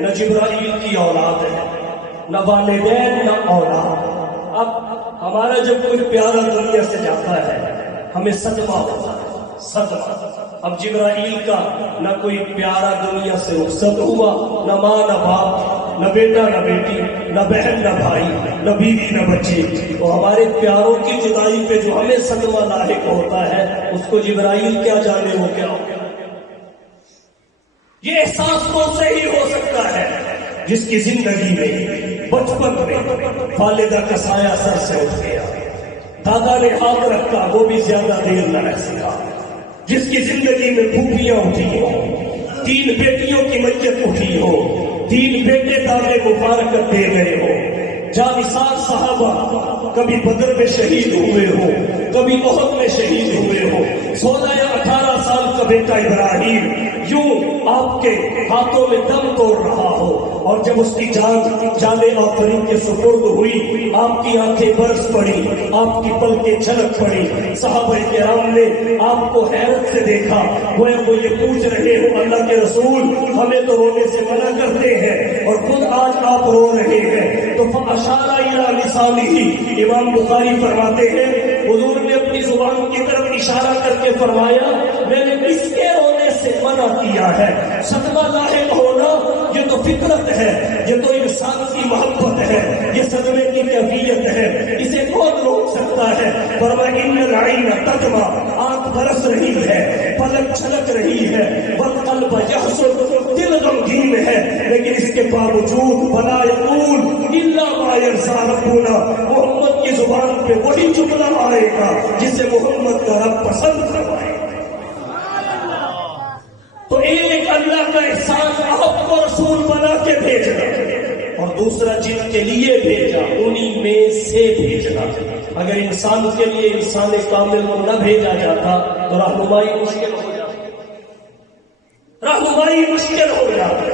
نہ جبرائیل کی اولاد ہے، نہ والدین نہ اولاد۔ اب ہمارا جب کوئی پیارا دنیا سے جاتا ہے ہمیں صدمہ ہوتا ہے، صدمہ۔ اب جبرائیل کا نہ کوئی پیارا دنیا سے رخصت ہوا، نہ ماں نہ باپ، نہ بیٹا نہ بیٹی، نہ بہن نہ بھائی، نہ بیوی نہ بچے۔ تو ہمارے پیاروں کی جدائی پہ جو ہمیں صدمہ لاحق ہوتا ہے اس کو جبرائیل کیا جانے وہ کیا ہو۔ یہ احساس کون سے ہی ہو سکتا ہے جس کی زندگی میں بچپن میں والدہ کا سایہ سر سے اٹھ گیا، دادا نے ہاتھ رکھا وہ بھی زیادہ دیر نہ رہ سکا، جس کی زندگی میں پھوپھیاں اٹھی ہو، 3 بیٹیوں کی میت اٹھی ہو، 3 بیٹے داغے مبارکت دے گئے ہو، جانثار صحابہ کبھی بدر میں شہید ہوئے ہو، کبھی احد میں شہید ہوئے ہو، 16 یا 18 سال کا بیٹا ابراہیم یوں آپ کے ہاتھوں میں دم توڑ رہا ہو، اور جب اس کی جان آفرین کے سپرد ہوئی آپ کی آنکھیں برس پڑی، آپ کی پلکیں جھلک پڑی، صحابہ کرام نے آپ کو حیرت سے دیکھا، وہ یہ پوچھ رہے ہو اللہ کے رسول ہمیں تو رونے سے منع کرتے ہیں اور خود آج آپ رو رہے ہیں، تو فَأَشَارَ إِلَىٰ لِسَانِهِ۔ امام بخاری فرماتے ہیں حضور نے اپنی زبان کی طرف اشارہ کر کے فرمایا میں نے اس کے رونے سے منع کیا ہے۔ صدمہ لاحق ہونا یہ تو فطرت ہے، یہ تو انسان کی محبت ہے، یہ صدمے کی کیفیت ہے، اسے کون روک سکتا ہے؟ فرمایا ان العین تدمع، آنکھ برس رہی ہے، پلک چھلک رہی ہے، والقلب یحزن، دل غمگین ہے، لیکن اس کے باوجود ولا یقول الا ما یرضی ربنا، محمد کی زبان پہ وہی جملہ آئے گا جسے محمد کا رب پسند کروائے۔ تو ایک اللہ کا احسان آپ کو رسول بنا کے بھیجنا، اور دوسرا جن کے لیے بھیجا انہی میں سے بھیجنا۔ اگر انسان کے لیے انسان کامل کو نہ بھیجا جاتا تو رہنمائی مشکل ہو جاتی، رہنمائی مشکل ہو جاتی،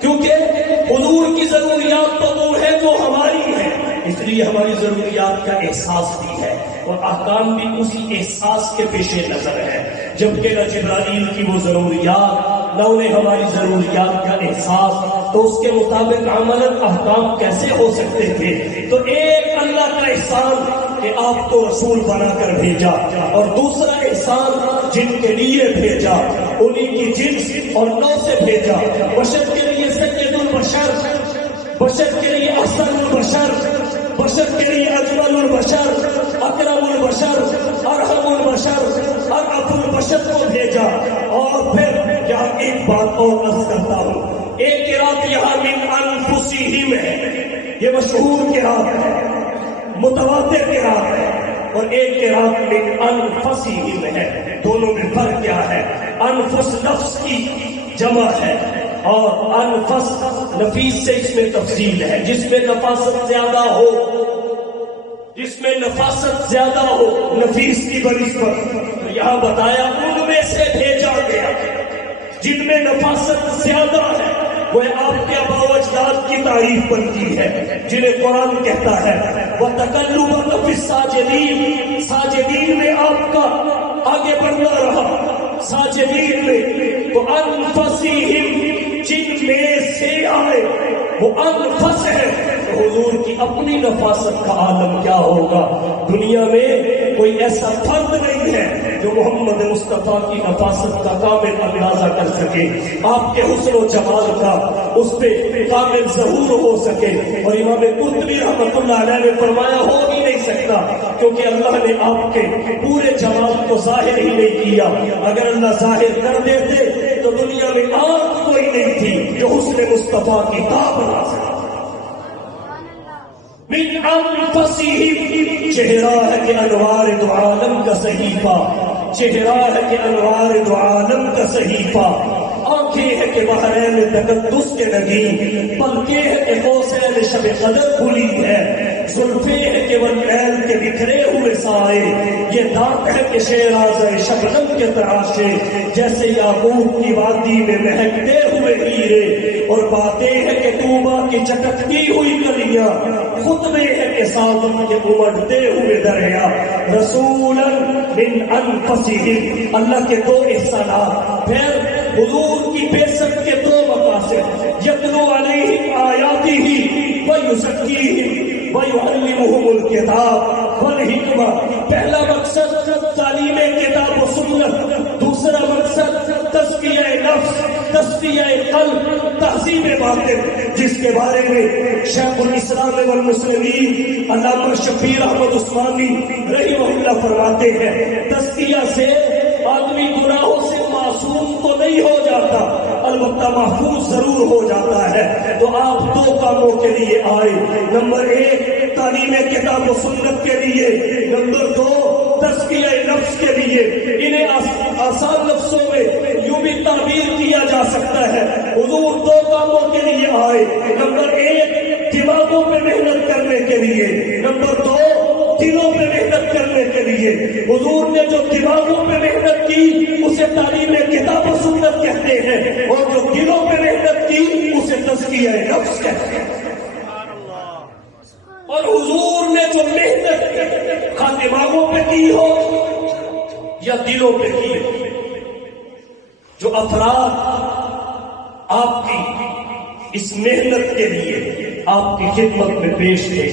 کیونکہ حضور کی ضروریات تو وہ ہے جو ہماری ہے، اس لیے ہماری ضروریات کا احساس بھی ہے اور احکام بھی اسی احساس کے پیش نظر ہے، جبکہ نہ جبرائیل کی وہ ضروریات نہ انہیں ہماری ضروریات کا احساس، تو اس کے مطابق عملاً احکام کیسے ہو سکتے تھے؟ تو ایک اللہ کا احسان کہ آپ کو رسول بنا کر بھیجا، اور دوسرا احسان جن کے لیے بھیجا انہی کی جنس اور نو سے بھیجا، بشر کے لیے سید البشر، بشر کے لیے احسن البشر، بشر کے لیے اجمل البشر، اکرم البشر، ارحم البشر، ارأف البشر کو بھیجا۔ اور پھر یہاں ایک بات اور عرض کرتا ہوں، ایک قرات یہاں من انفسہم ہے، یہ مشہور قرات ہے، متواتر قرات ہے، اور ایک قرات من انفسہم ہے، دونوں میں فرق کیا ہے؟ انفس نفس کی جمع ہے اور انفس نفیس سے اس میں تفصیل ہے، جس میں نفاست زیادہ ہو، جس میں نفاست زیادہ ہو نفیس کی بنسبت، تو یہاں بتایا ان میں سے بھیجا گیا جن میں نفاست زیادہ ہے، وہ آپ کے آباء و اجداد کی تعریف بنتی ہے، جنہیں قرآن کہتا ہے وَتَقَلُّبَكَ فِي السَّاجِدِينَ، ساجدین میں آپ کا آگے بڑھنا رہا، ساجدین میں، تو انفسہم جن میں سے آئے وہ انفس ہے، تو حضور کی اپنی نفاست کا عالم کیا ہوگا؟ دنیا میں کوئی ایسا فرد نہیں ہے جو محمد مصطفیٰ کی نفاست کا کامل اندازہ کر سکے، آپ کے حسن و جمال کا اس پہ کامل ظہور ہو سکے۔ اور امام قرطبی رحمۃ اللہ علیہ نے فرمایا ہو ہی نہیں سکتا، کیونکہ اللہ نے آپ کے پورے جمال کو ظاہر ہی نہیں کیا، اگر اللہ ظاہر کر دیتے تو دنیا میں آنکھ کوئی نہیں تھی جو حسن مصطفیٰ کی تاب بنا سکے۔ من انفسہم، چہرہ ہے کہ انوار دو عالم کا صحیفہ، چہرہ ہے کہ انوار دو عالم کا صحیفہ، آنکھیں ہے کہ بحرین تقدس کے نگین، پلکیں ہے کہ قوسین شب قدر کھلی ہے، زلفیں ہے کہ واللیل کے بکھرے ہوئے سائے، یہ دانت ہے کہ شیراز شبنم کے تراشے، جیسے یاقوت کی وادی میں مہکتے ہوئے ہیرے، اور باتیں ہے کہ طوبیٰ کی چٹکتی ہوئی کلیاں، خطبے کے ساتھ کے امڑتے ہوئے دریا، رسولا من انفسہم، اللہ کے دو احسانات، پھر حضور کی بعثت کے دو مقاصد، یتلو علیہم آیاتہ ویزکیہم وَيُعَلِّمُهُمُ الْكِتَابَ وَالْحِکْمَةَ۔ پہلا مقصد تعلیم کتاب و سنت، دوسرا مقصد تزکیہ نفس، تزکیہ قلب، تہذیب باطن، جس کے بارے میں شیخ الاسلام والمسلمین علامہ شبیر احمد عثمانی رحمہ اللہ فرماتے ہیں، تزکیہ سے آدمی گناہوں سے معصوم تو نہیں ہو جاتا، البتہ محفوظ ضرور ہو جاتا ہے۔ تو آپ دو کاموں کے لیے آئے، نمبر ایک تعلیم کتاب و سنت کے لیے، نمبر دو تزکیہ نفس کے لیے۔ انہیں آسان لفظوں میں یوں بھی تعبیر کیا جا سکتا ہے، حضور دو کاموں کے لیے آئے، نمبر ایک دماغوں پہ محنت کرنے کے لیے، نمبر دو دلوں پہ محنت کرنے کے لیے۔ حضور نے جو دماغوں پہ محنت کی اسے تعلیم کتاب و سنت کہتے ہیں، اور جو دلوں پہ محنت کی اسے تزکیہ نفس کہتے ہیں۔ اور حضور نے جو محنت خواہ دماغوں پہ کی ہو یا دلوں پہ کی ہو، جو افراد آپ کی اس محنت کے لیے آپ کی خدمت میں پیش تھے،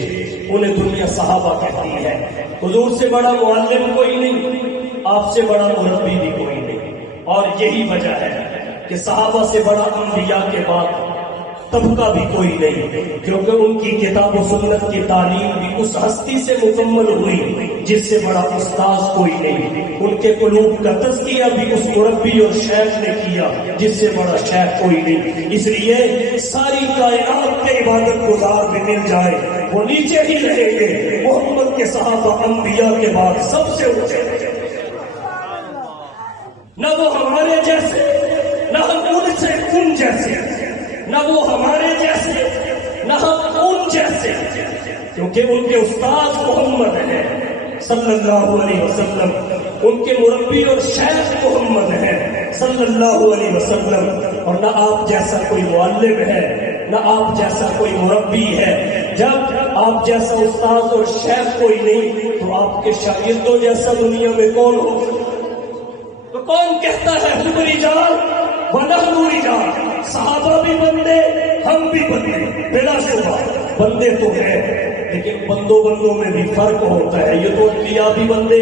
انہیں دنیا صحابہ کہتی ہے۔ حضور سے بڑا معلم کوئی نہیں، آپ سے بڑا مربی بھی کوئی نہیں، اور یہی وجہ ہے کہ صحابہ سے بڑا انبیاء کے بعد طبقہ بھی کوئی نہیں، کیونکہ ان کی کتاب و سنت کی تعلیم بھی اس ہستی سے مکمل ہوئی جس سے بڑا استاذ کوئی نہیں، ان کے قلوب کا تزکیہ بھی اس مربی اور شیخ نے کیا جس سے بڑا شیخ کوئی نہیں۔ اس لیے ساری کائنات کے عبادت گزار بھی مل جائے وہ نیچے ہی رہیں گے، محمد کے صحابہ انبیاء کے بعد سب سے اونچے، نہ وہ ہمارے جیسے، نہ ہم ان سے ان جیسے، نہ وہ ہمارے جیسے نہ ہم ان جیسے، کیونکہ ان کے استاد محمد ہیں صلی اللہ علیہ وسلم، ان کے مربی اور شیخ محمد ہیں صلی اللہ علیہ وسلم، اور نہ آپ جیسا کوئی معلم ہے، نہ آپ جیسا کوئی مربی ہے۔ جب آپ جیسا استاد اور شیخ کوئی نہیں تو آپ کے شاگردوں جیسا دنیا میں کون ہو؟ تو کون کہتا ہے ہم رجال ونحن رجال، صحابہ بھی بندے ہم بھی بندے، بلا شبہ بندے تو ہیں، لیکن بندوں میں بھی فرق ہوتا ہے۔ یہ تو انبیاء بھی بندے،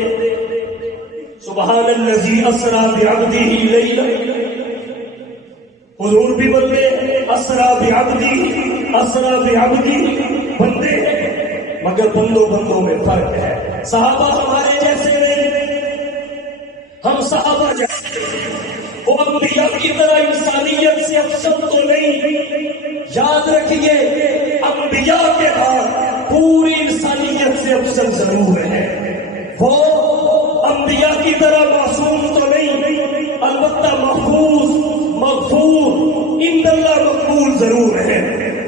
سبحان الذی اسریٰ بعبدہ لیلا، حضور بھی بندے، اسریٰ بعبدہ بندے ہیں، مگر بندوں میں فرق ہے۔ صحابہ ہمارے جیسے نہیں، ہم صحابہ جیسے، وہ انبیاء کی طرح انسانیت سے افضل تو نہیں۔ یاد رکھیے انبیاء کے بعد پوری انسانیت سے افضل ضرور ہے، وہ انبیاء کی طرح معصوم تو نہیں، البتہ محفوظ مغفور عند اللہ مقبول ضرور ہے۔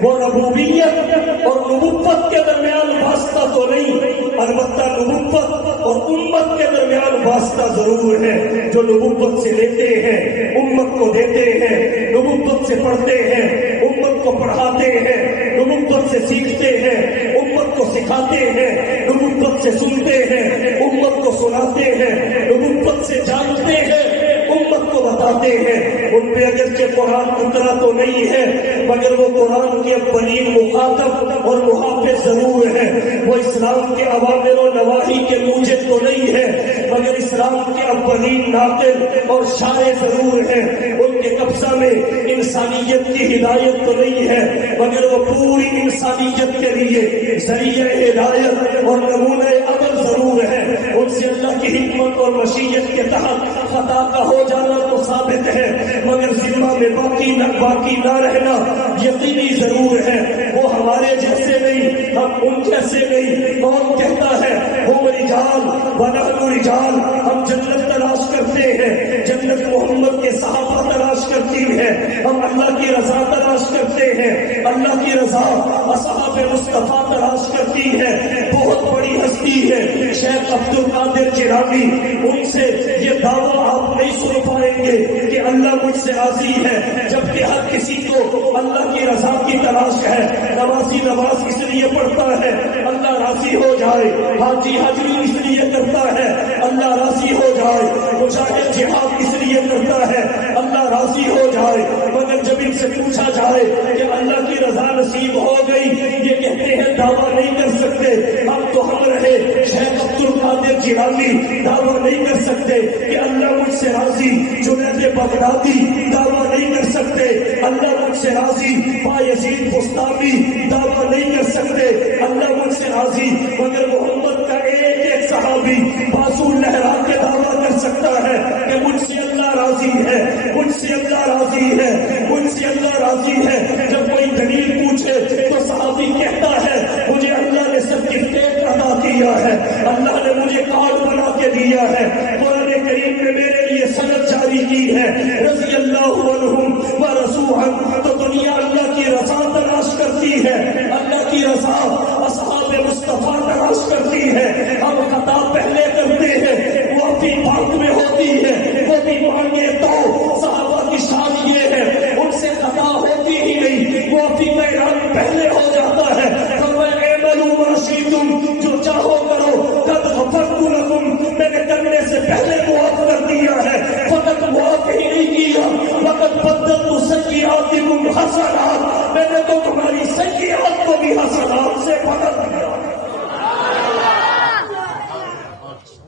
وہ ربوبیت اور نبوت کے درمیان واسطہ تو نہیں، البتہ نبوت اور امت کے درمیان واسطہ ضرور ہے۔ جو نبوت سے لیتے ہیں امت کو دیتے ہیں، نبوت سے پڑھتے ہیں امت کو پڑھاتے ہیں، نبوت سے سیکھتے ہیں امت کو سکھاتے ہیں، نبوت سے سنتے ہیں امت کو سناتے ہیں، نبوت سے جانتے ہیں امت کو بتاتے ہیں۔ ان پہ اگرچہ قرآن اترا تو نہیں ہے، مگر وہ قرآن کے اولین مخاطب اور محافظ ضرور ہے۔ وہ اسلام کے اوامر و نواہی کے موجب تو نہیں ہے، مگر اسلام کے اولین ناقل اور شارع ضرور ہے۔ ان کے قبضہ میں انسانیت کی ہدایت تو نہیں ہے، مگر وہ پوری انسانیت کے لیے ذریعہ ہدایت اور نمونہ عمل ضرور ہے۔ ان سے اللہ کی حکمت اور مشیت کے تحت خطا کا ہو جانا تو ثابت ہے، مگر ذمہ میں باقی نہ رہنا یقینی ضرور ہے۔ وہ ہمارے جیسے نہیں، ہم ان جیسے نہیں۔ کون کہتا ہے ہم رجال ونحن رجال، ہم جنت تلاش کرتے ہیں، جنت محمد کے صحابہ تلاش کرتی ہے، ہم اللہ کی رضا تلاش کرتے ہیں، اللہ کی رضا اصحاب مصطفیٰ تلاش کرتی ہے۔ بہت بڑی ہستی ہے شیخ عبد القادر جیلانی، ان سے یہ دعویٰ آپ نہیں سن پائیں گے کہ اللہ مجھ سے راضی ہے، جبکہ ہر کسی کو اللہ کی رضا کی تلاش ہے۔ نمازی نماز اس لیے پڑھتا ہے اللہ راضی ہو جائے، حاجی حاجری اس لیے کرتا ہے اللہ راضی ہو جائے، مجاہد جہاد اس لیے کرتا ہے اللہ راضی ہو جائے۔ مگر جب ان سے پوچھا جائے کہ اللہ کی رضا نصیب ہو گئی، یہ کہتے ہیں دعویٰ نہیں کر سکتے، اب تو ہم رہے شیخ عبد القادر جیلانی دعویٰ نہیں کر سکتے کہ اللہ مجھ سے راضی، جنید بغدادی دعویٰ نہیں کر سکتے اللہ مجھ سے راضی، بایزید بستامی دعویٰ نہیں کر سکتے اللہ مجھ سے راضی، مگر محمد کا ایک ایک صحابی بازو لہرا کے دعویٰ کر سکتا ہے کہ مجھ سے اللہ راضی ہے، مجھ سے اللہ راضی ہے، مجھ سے اللہ راضی ہے۔ جب کوئی دلیل پوچھے تو صحابی کہتا ہے مجھے اللہ نے سرٹیفکیٹ عطا کیا ہے، اللہ نے مجھے کارڈ بنا کے دیا ہے، قرآن کریم نے میرے لیے سند جاری کی ہے، رضی اللہ عنہم ورضوا، تو دنیا اللہ کی رضا تلاش کرتی ہے، اللہ کی رضا اصحاب مصطفیٰ تلاش کرتی ہے۔ ہم خطا پہلے کرتے ہیں، وہ بھی بعد میں ہوتی ہے، وہ بھی مانگے تو صحابہ کی شان یہ ہے ان سے خطا ہوتی ہی نہیں، وہ بھی کا اعلان پہلے ہو جاتا ہے، اعملوا ما شئتم، جو چاہو کرو، قد غفرت لکم، میں نے کرنے سے پہلے معاف کر دیا ہے، فقط معاف ہی نہیں کیا، وقت بدلت سیئاتکم حسنات، میں نے تو تمہاری سیئات کو بھی حسنات سے بدل دیا۔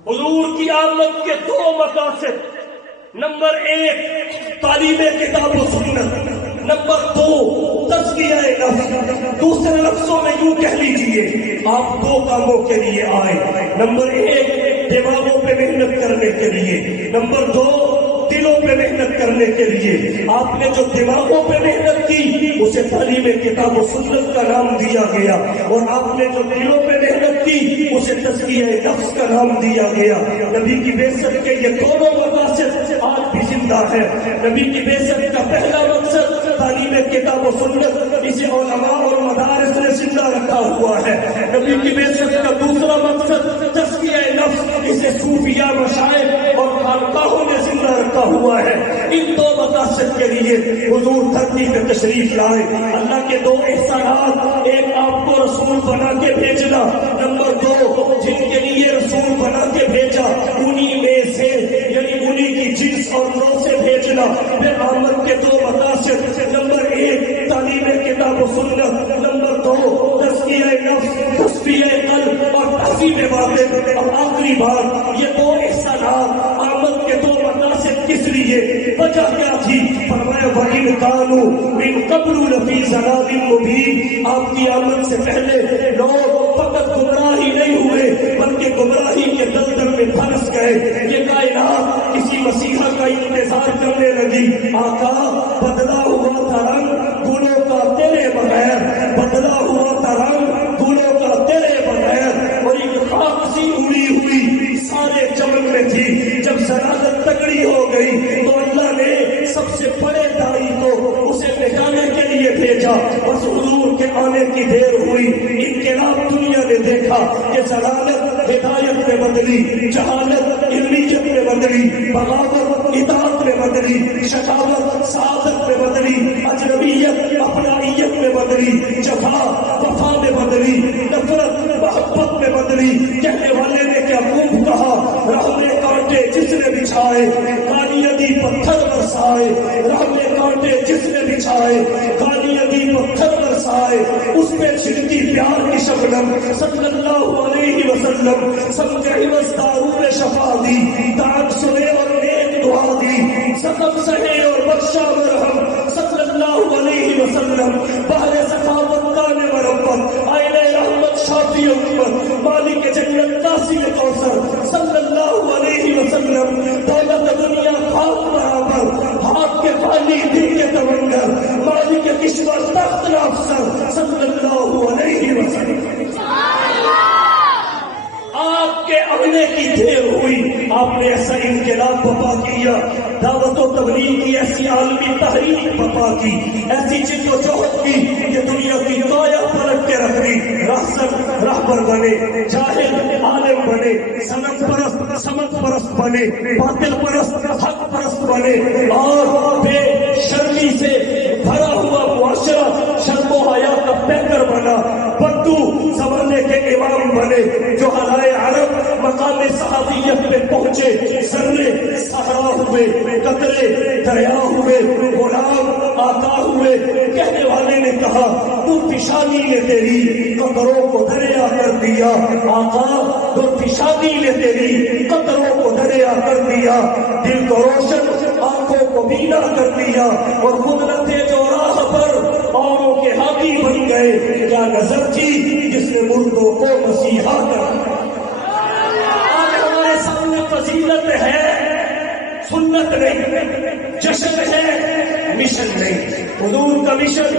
حضور کی آمد کے دو مقاصد، نمبر ایک تعلیم کتاب و سنت، نمبر دو تزکیہ نفس۔ دوسرے لفظوں میں یوں کہہ لیجئے آپ دو کاموں کے لیے آئے، نمبر ایک دماغوں پہ محنت کرنے کے لیے، نمبر دو دلوں پہ محنت کرنے کے لیے۔ آپ نے جو دماغوں پہ محنت کی اسے تعلیم کتاب و سنت کا نام دیا گیا، اور آپ نے جو دلوں پہ محنت کی اسے تزکیہ نفس کا نام دیا گیا۔ نبی کی بعثت کے یہ دونوں مقاصد آج بھی زندہ ہے۔ نبی کی بعثت کا پہلا مقصد تعلیم کتاب و سنت، اسے علماء اور مدارس نے زندہ رکھا ہوا ہے۔ نبی کی بعثت کا دوسرا مقصد تزکیہ نفس، اسے صوفیاء مشائخ اور خانقاہوں نے زندہ رکھا ہوا ہے۔ ان دو مقاصد کے لیے حضور دھرتی پہ تشریف لائے۔ اللہ کے دو احسانات، ایک آپ کو رسول بنا کے بھیجنا، نمبر دو جن کے لیے رسول بنا کے بھیجا انہی میں سے یعنی انہی کی جنس اور نوع سے بھیجنا۔ پھر آمد کے دو مقاصد، نمبر ایک تعلیم کتاب و سنت، نمبر دو تزکیہ نفس، تصفیہ قلب اور تہذیب باطن۔ اب آخری بات، یہ دو احسانات آمد کے دو مقاصد کس لیے، وجہ کیا تھی؟ فرمایا وَإِنْ كَانُوا مِنْ قَبْلُ لَفِي ضَلَالٍ مُبِينٍ، آپ کی آمد سے پہلے لوگ فقط گمراہ ہی نہیں ہوئے بلکہ گمراہی کے دلدل میں پھنس گئے۔ یہ کائنات کسی مسیحا کا انتظار کرنے لگی، آقا بدلا ہوا تھا رنگ گلوں کا تیرے بغیر، بدلا ہوا تھا رنگ گلوں کا تیرے بغیر، اور ایک خاک سی اڑی ہوئی سارے چمن میں تھی۔ جب ضلالت تکڑی ہو گئی تو اللہ نے سب سے بڑے دائی کو اسے مٹانے کے لیے بھیجا، بس حضور کے آنے کی دیر ہوئی، انقلاب دنیا نے دیکھا کہ ضلالت ہدایت میں بدلی، جہالت علمیت میں بدلی، بغاوت اطاعت میں بدلی، شقاوت سعادت میں بدلی، اجنبیت اپنائیت میں بدلی، جفا وفا میں بدلی، نفرت محبت میں بدلی۔ کہنے والے نے کیا خوب کہا، راہ میں کانٹے جس نے بچھائے کالی ندی پتھر برسائے، راہ میں کانٹے جس نے بچھائے کالی ندی پتھر برسائے، اس پہ چھڑکی پیار کی شبنم صلی اللہ علیہ وسلم، سمجھے دارو شفا دی، داغ سنے اور نیک دعا دی، زخم سہے اور بخشا مرہم صلی اللہ علیہ وسلم، بحر سخاوت کان مرمت، آئین رحمت شافی امت، مالک جنت قاسم کوثر صلی اللہ علیہ وسلم، دولت دنیا خاک برابر، ہاتھ کے پانی دل کے تمنگر، مالک کشور تخت افسر صلی اللہ علیہ وسلم۔ آپ کے آنے کی دیر ہوئی، آپ نے ایسا انقلاب برپا کیا، دعوت و تبلیغ کی ایسی عالمی تحریک برپا کی، ایسی جد و جہد کی کہ دنیا کی کایا پلٹ کے رکھ دی، راہزن راہبر بنے، جاہل عالم بنے، سند پرست سمت پرست بنے، باطل پرست حق پرست بنے، اور بے شرمی سے بھرا ہوا معاشرہ شرم و حیا کا پیکر بنا، بدو زمانے کے امام بنے، جو حلائے عرب مقام صحابیت پہ پہنچے، ذرے صحرا ہوئے، قطرے دریا ہوئے، غلام آقا ہوئے۔ کہنے والے نے کہا تو پیشانی نے تیری قطروں کو دریا کر دیا، آقا تو پیشانی نے تیری قطروں کو دریا کر دیا، دل کو روشن آنکھوں کو بینا کر دیا، اور قدرت جو راہ پر اوروں کے حامی بن گئے۔ کیا نظر تھی جس نے مردوں کو مسیحا کر دیا؟ آج ہمارے سامنے فضیلت ہے، سنت نہیں، جشن ہے، مشن نہیں۔ حضور کا مشن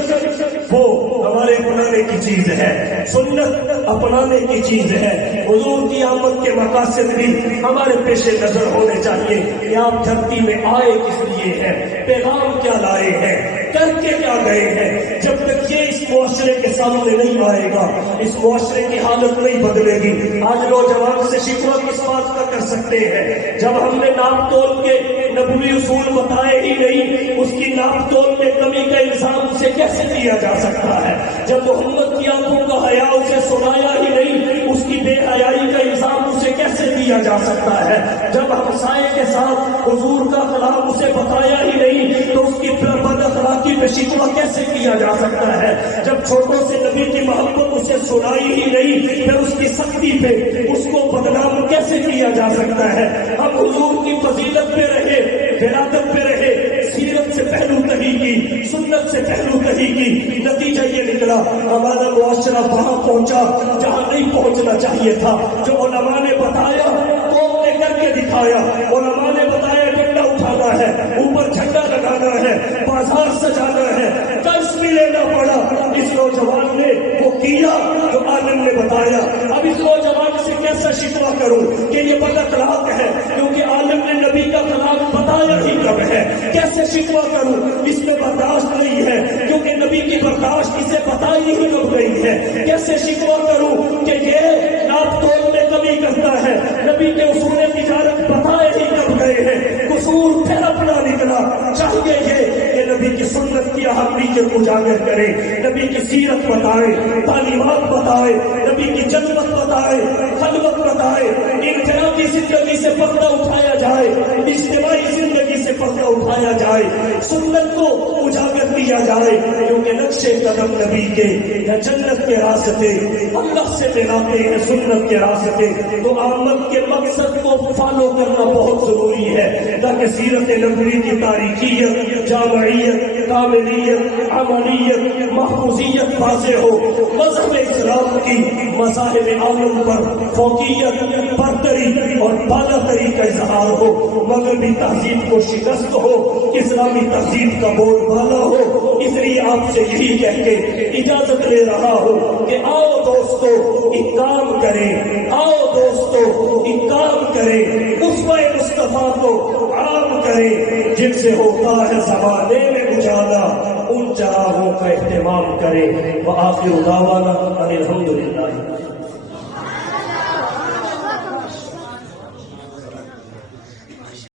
وہ ہمارے اپنانے کی چیز ہے، سنت اپنانے کی چیز ہے۔ حضور کی آمد کے مقاصد بھی ہمارے پیش نظر ہونے چاہیے کہ آپ دھرتی میں آئے کس لیے ہیں، پیغام کیا لائے ہیں، کر کے کیا گئے ہیں۔ جب تک یہ اس معاشرے کے سامنے نہیں آئے گا، اس معاشرے کی حالت نہیں بدلے گی۔ آج نوجوان سے شکوہ کس بات کا کر سکتے ہیں جب ہم نے ناپ تول کے نبوی اصول بتائے ہی نہیں؟ اس کی ناپ تول میں کمی کا الزام اسے کیسے دیا جا سکتا ہے؟ جب محمد کی آنکھوں کا حیا اسے سنایا ہی نہیں، اس کی بے حیائی کا الزام اسے کیسے دیا جا سکتا ہے؟ جب ہمسائے کے ساتھ حضور کا کلام اسے بتایا ہی نہیں تو اس کی بد اخلاقی پہ شکوہ کیسے کیا جا سکتا ہے؟ جب چھوٹوں سے نبی کی محبت اسے سنائی ہی نہیں پھر اس کی سختی پہ اس کو بدنام کیسے کیا جا سکتا ہے؟ ہم حضور کی فضیلت پہ رہے، ولادت پہ رہے، سیرت سے پہلو تہی کی، سنت سے پہلو تہی کی، نتیجہ یہ نکلا ہمارا معاشرہ وہاں پہنچا جہاں نہیں پہنچنا چاہیے تھا۔ جو علماء نے بتایا قوم نے کر کے دکھایا، علماء نے بتایا ڈنڈا اٹھانا ہے، اوپر جھنڈا لگانا ہے، بازار سجانا ہے، قرض بھی لینا پڑا۔ اس نوجوان نے وہ کیا جو عالم نے بتایا۔ اب اس نوجوان سے کیسا شکوہ کروں کہ یہ بد اخلاق ہے، کیونکہ عالم نے نبی کا کلام بتایا ہی کب ہے؟ کیسے شکوہ کروں؟ اس میں برداشت نہیں ہے کیونکہ نبی کی برداشت اسے بتائی ہی کب گئی ہے۔ کیسے شکوہ کروں کہ یہ ناپ تول میں کمی کرتا ہے، نبی کے اصول تجارت بتائے ہی کب گئے ہیں؟ قصور پھر اپنا نکلا۔ چاہیے یہ کہ نبی کی سنت کی اہمیت کو اجاگر کرے، نبی کی سیرت بتائے، تعلیمات بتائے، نبی کی جنت بتائے، خلوت بتائے، انفرادی زندگی سے پردہ اٹھایا جائے، اجتماعی زندگی سے پردہ اٹھایا جائے، سنت کو اجاگر کیا جائے، کیونکہ نقش قدم نبی کے یا جنت کے راستے اللہ سے ملاتے ہیں، سنت کے راستے۔ تو آمد کے مقصد کو فالو کرنا بہت ضروری ہے تاکہ سیرت نبوی کی تاریخیت، جامعیت، کاملیت، عملیت، محفوظیت واضح ہو۔ مذہب اسلام کی مذاہب عالم پر فوقیت، برتری اور بالاتری کا اظہار ہو، مغربی تہذیب کو شکست ہو، اسلامی تہذیب کا بول بالا ہو۔ اس لیے آپ سے یہی کہہ کے اجازت لے رہا ہوں کہ آؤ دوستو ایک کام کریں، آؤ دوستو ایک کام کریں، اسوہ مصطفیٰ کو عام کریں، جن سے ہوتا ہے زمانے میں اجالا ان چراغوں کا اہتمام کریں۔ وآخر دعوانا ان الحمدللہ۔